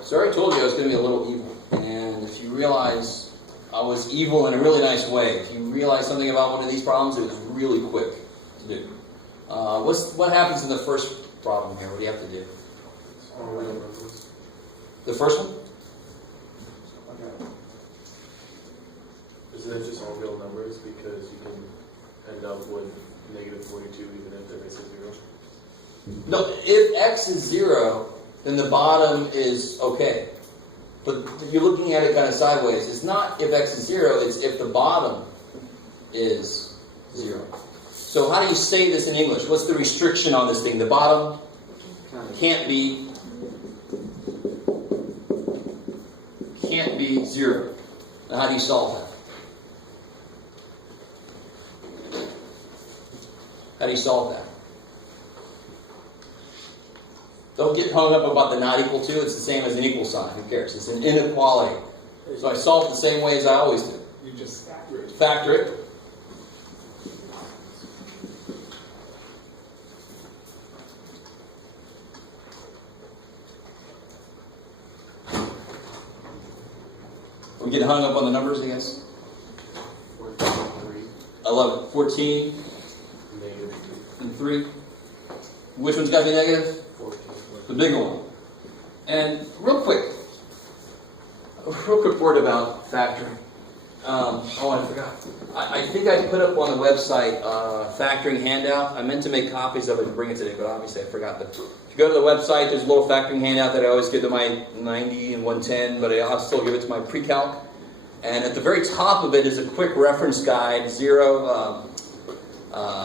So I already told you I was going to be a little evil. And if you realize I was evil in a really nice way, if you realize something about one of these problems, it was really quick to do. What happens in the first problem here? What do you have to do? The first one? Isn't it just all real numbers because you can end up with negative 42 even if there is a 0? No, if x is 0, then the bottom is okay. But you're looking at it kind of sideways. It's not if x is 0, it's if the bottom is 0. So how do you say this in English? What's the restriction on this thing? The bottom can't be 0. Now how do you solve that? How do you solve that? Don't get hung up about the not equal to. It's the same as an equal sign. Who cares? It's an inequality. So I solve it the same way as I always do. You just factor it. Factor it. We get hung up on the numbers, I guess. 3, 11, 14, negative and 3. Which one's got to be negative? 14. The bigger one. And real quick word about factoring. I forgot. I think I put up on the website factoring handout. I meant to make copies of it and bring it today, but obviously I forgot. But if you go to the website, there's a little factoring handout that I always give to my 90 and 110, but I'll still give it to my pre-calc. And at the very top of it is a quick reference guide, 0,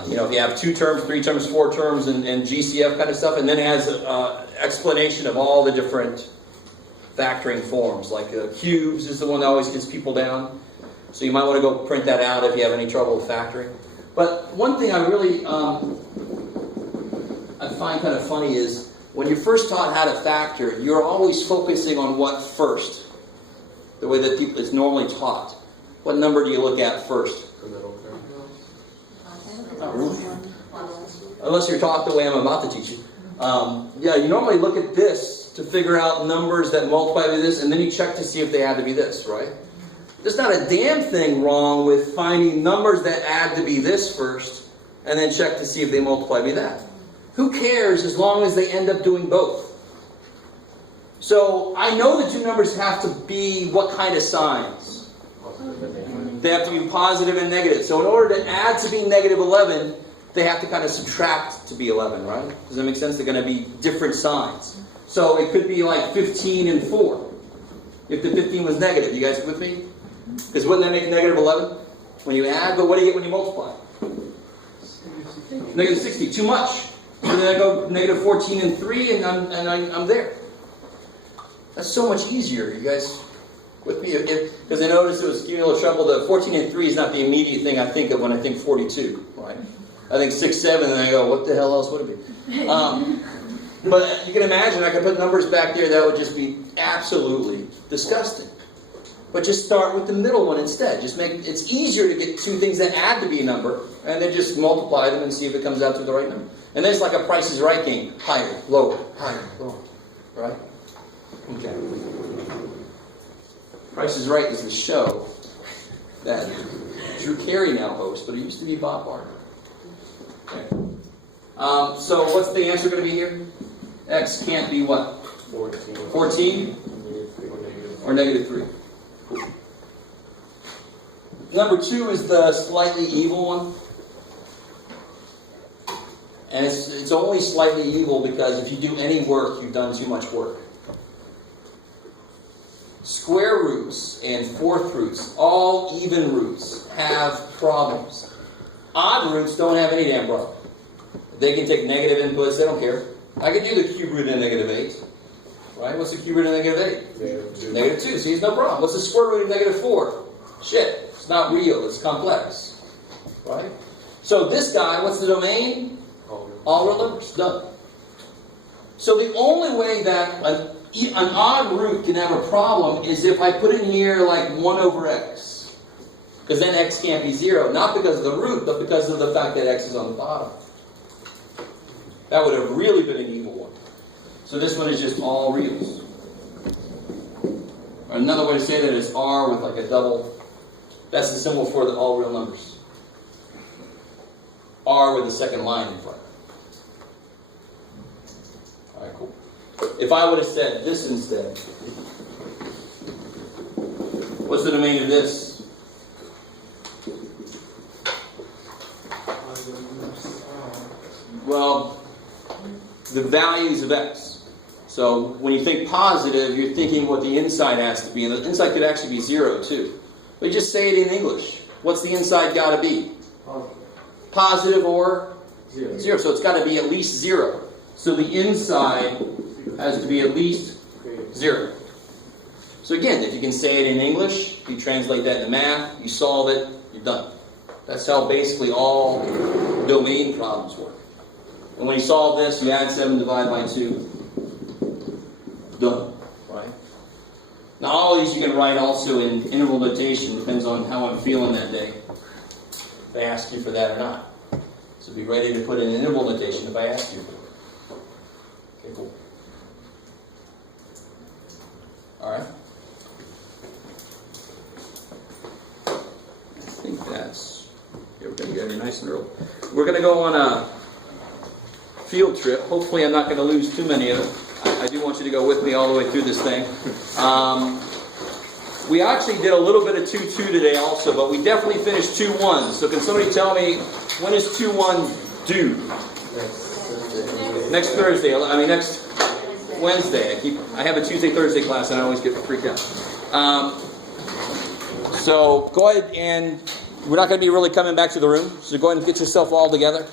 if you have 2 terms, 3 terms, 4 terms, and GCF kind of stuff, and then it has an explanation of all the different factoring forms. Like cubes is the one that always gets people down. So you might want to go print that out if you have any trouble with factoring. But one thing I really I find kind of funny is when you're first taught how to factor, you're always focusing on what first, the way that it's normally taught. What number do you look at first? The middle term. Not really. Unless you're taught the way I'm about to teach you. You normally look at this to figure out numbers that multiply by this, and then you check to see if they add to be this, right? There's not a damn thing wrong with finding numbers that add to be this first, and then check to see if they multiply by that. Who cares as long as they end up doing both? So I know the two numbers have to be what kind of signs? They have to be positive and negative. So in order to add to be negative 11, they have to kind of subtract to be 11, right? Does that make sense? They're going to be different signs. So it could be like 15 and 4. If the 15 was negative. You guys with me? Because wouldn't that make negative 11? When you add, but what do you get when you multiply? Negative 60, too much. So then I go negative 14 and 3, and I'm there. That's so much easier, you guys. With me, because I noticed it was giving me a little trouble. The 14 and 3 is not the immediate thing I think of when I think 42, right? I think 6, 7, and I go, what the hell else would it be? But you can imagine I could put numbers back there that would just be absolutely disgusting. But just start with the middle one instead. Just make it's easier to get two things that add to be a number, and then just multiply them and see if it comes out to the right number. And then it's like a Price is Right game: higher, lower, right? Okay. Price is Right is the show that Drew Carey now hosts, but it used to be Bob Barker. Okay. So what's the answer going to be here? X can't be what? 14. 14 Or negative 3. or negative 3. Cool. Number 2 is the slightly evil one. And it's only slightly evil because if you do any work, you've done too much work. Square roots and fourth roots, all even roots, have problems. Odd roots don't have any damn problem. They can take negative inputs, they don't care. I can do the cube root of negative 8. Right? What's the cube root of negative 8? Negative 2. Negative 2, see, it's no problem. What's the square root of negative 4? Shit, it's not real, it's complex. Right? So this guy, what's the domain? All real numbers, done. So the only way that an odd root can have a problem is if I put in here like 1 over x. Because then x can't be 0. Not because of the root, but because of the fact that x is on the bottom. That would have really been an evil one. So this one is just all reals. Or another way to say that is R with like a double. That's the symbol for the all real numbers. R with the second line in front. Alright, cool. If I would have said this instead, what's the domain of this? Well, the values of x. So when you think positive, you're thinking what the inside has to be. And the inside could actually be 0 too. But you just say it in English. What's the inside got to be? Positive or 0. So it's got to be at least 0. So the inside has to be at least 0. So again, if you can say it in English, you translate that into math, you solve it, you're done. That's how basically all domain problems work. And when you solve this, you add 7, divide by 2. Done. Right? Now all of these you can write also in interval notation. Depends on how I'm feeling that day. If I ask you for that or not. So be ready to put in interval notation if I ask you. Okay, cool. Alright. I think that's... Okay, we're going to get here nice and early. We're going to go on a field trip. Hopefully I'm not going to lose too many of it. I do want you to go with me all the way through this thing. We actually did a little bit of 2-2 today also, but we definitely finished 2-1. So can somebody tell me, when is 2-1 due? Next Thursday. I mean next Wednesday. I have a Tuesday, Thursday class and I always get freaked out. So go ahead and we're not going to be really coming back to the room. So go ahead and get yourself all together.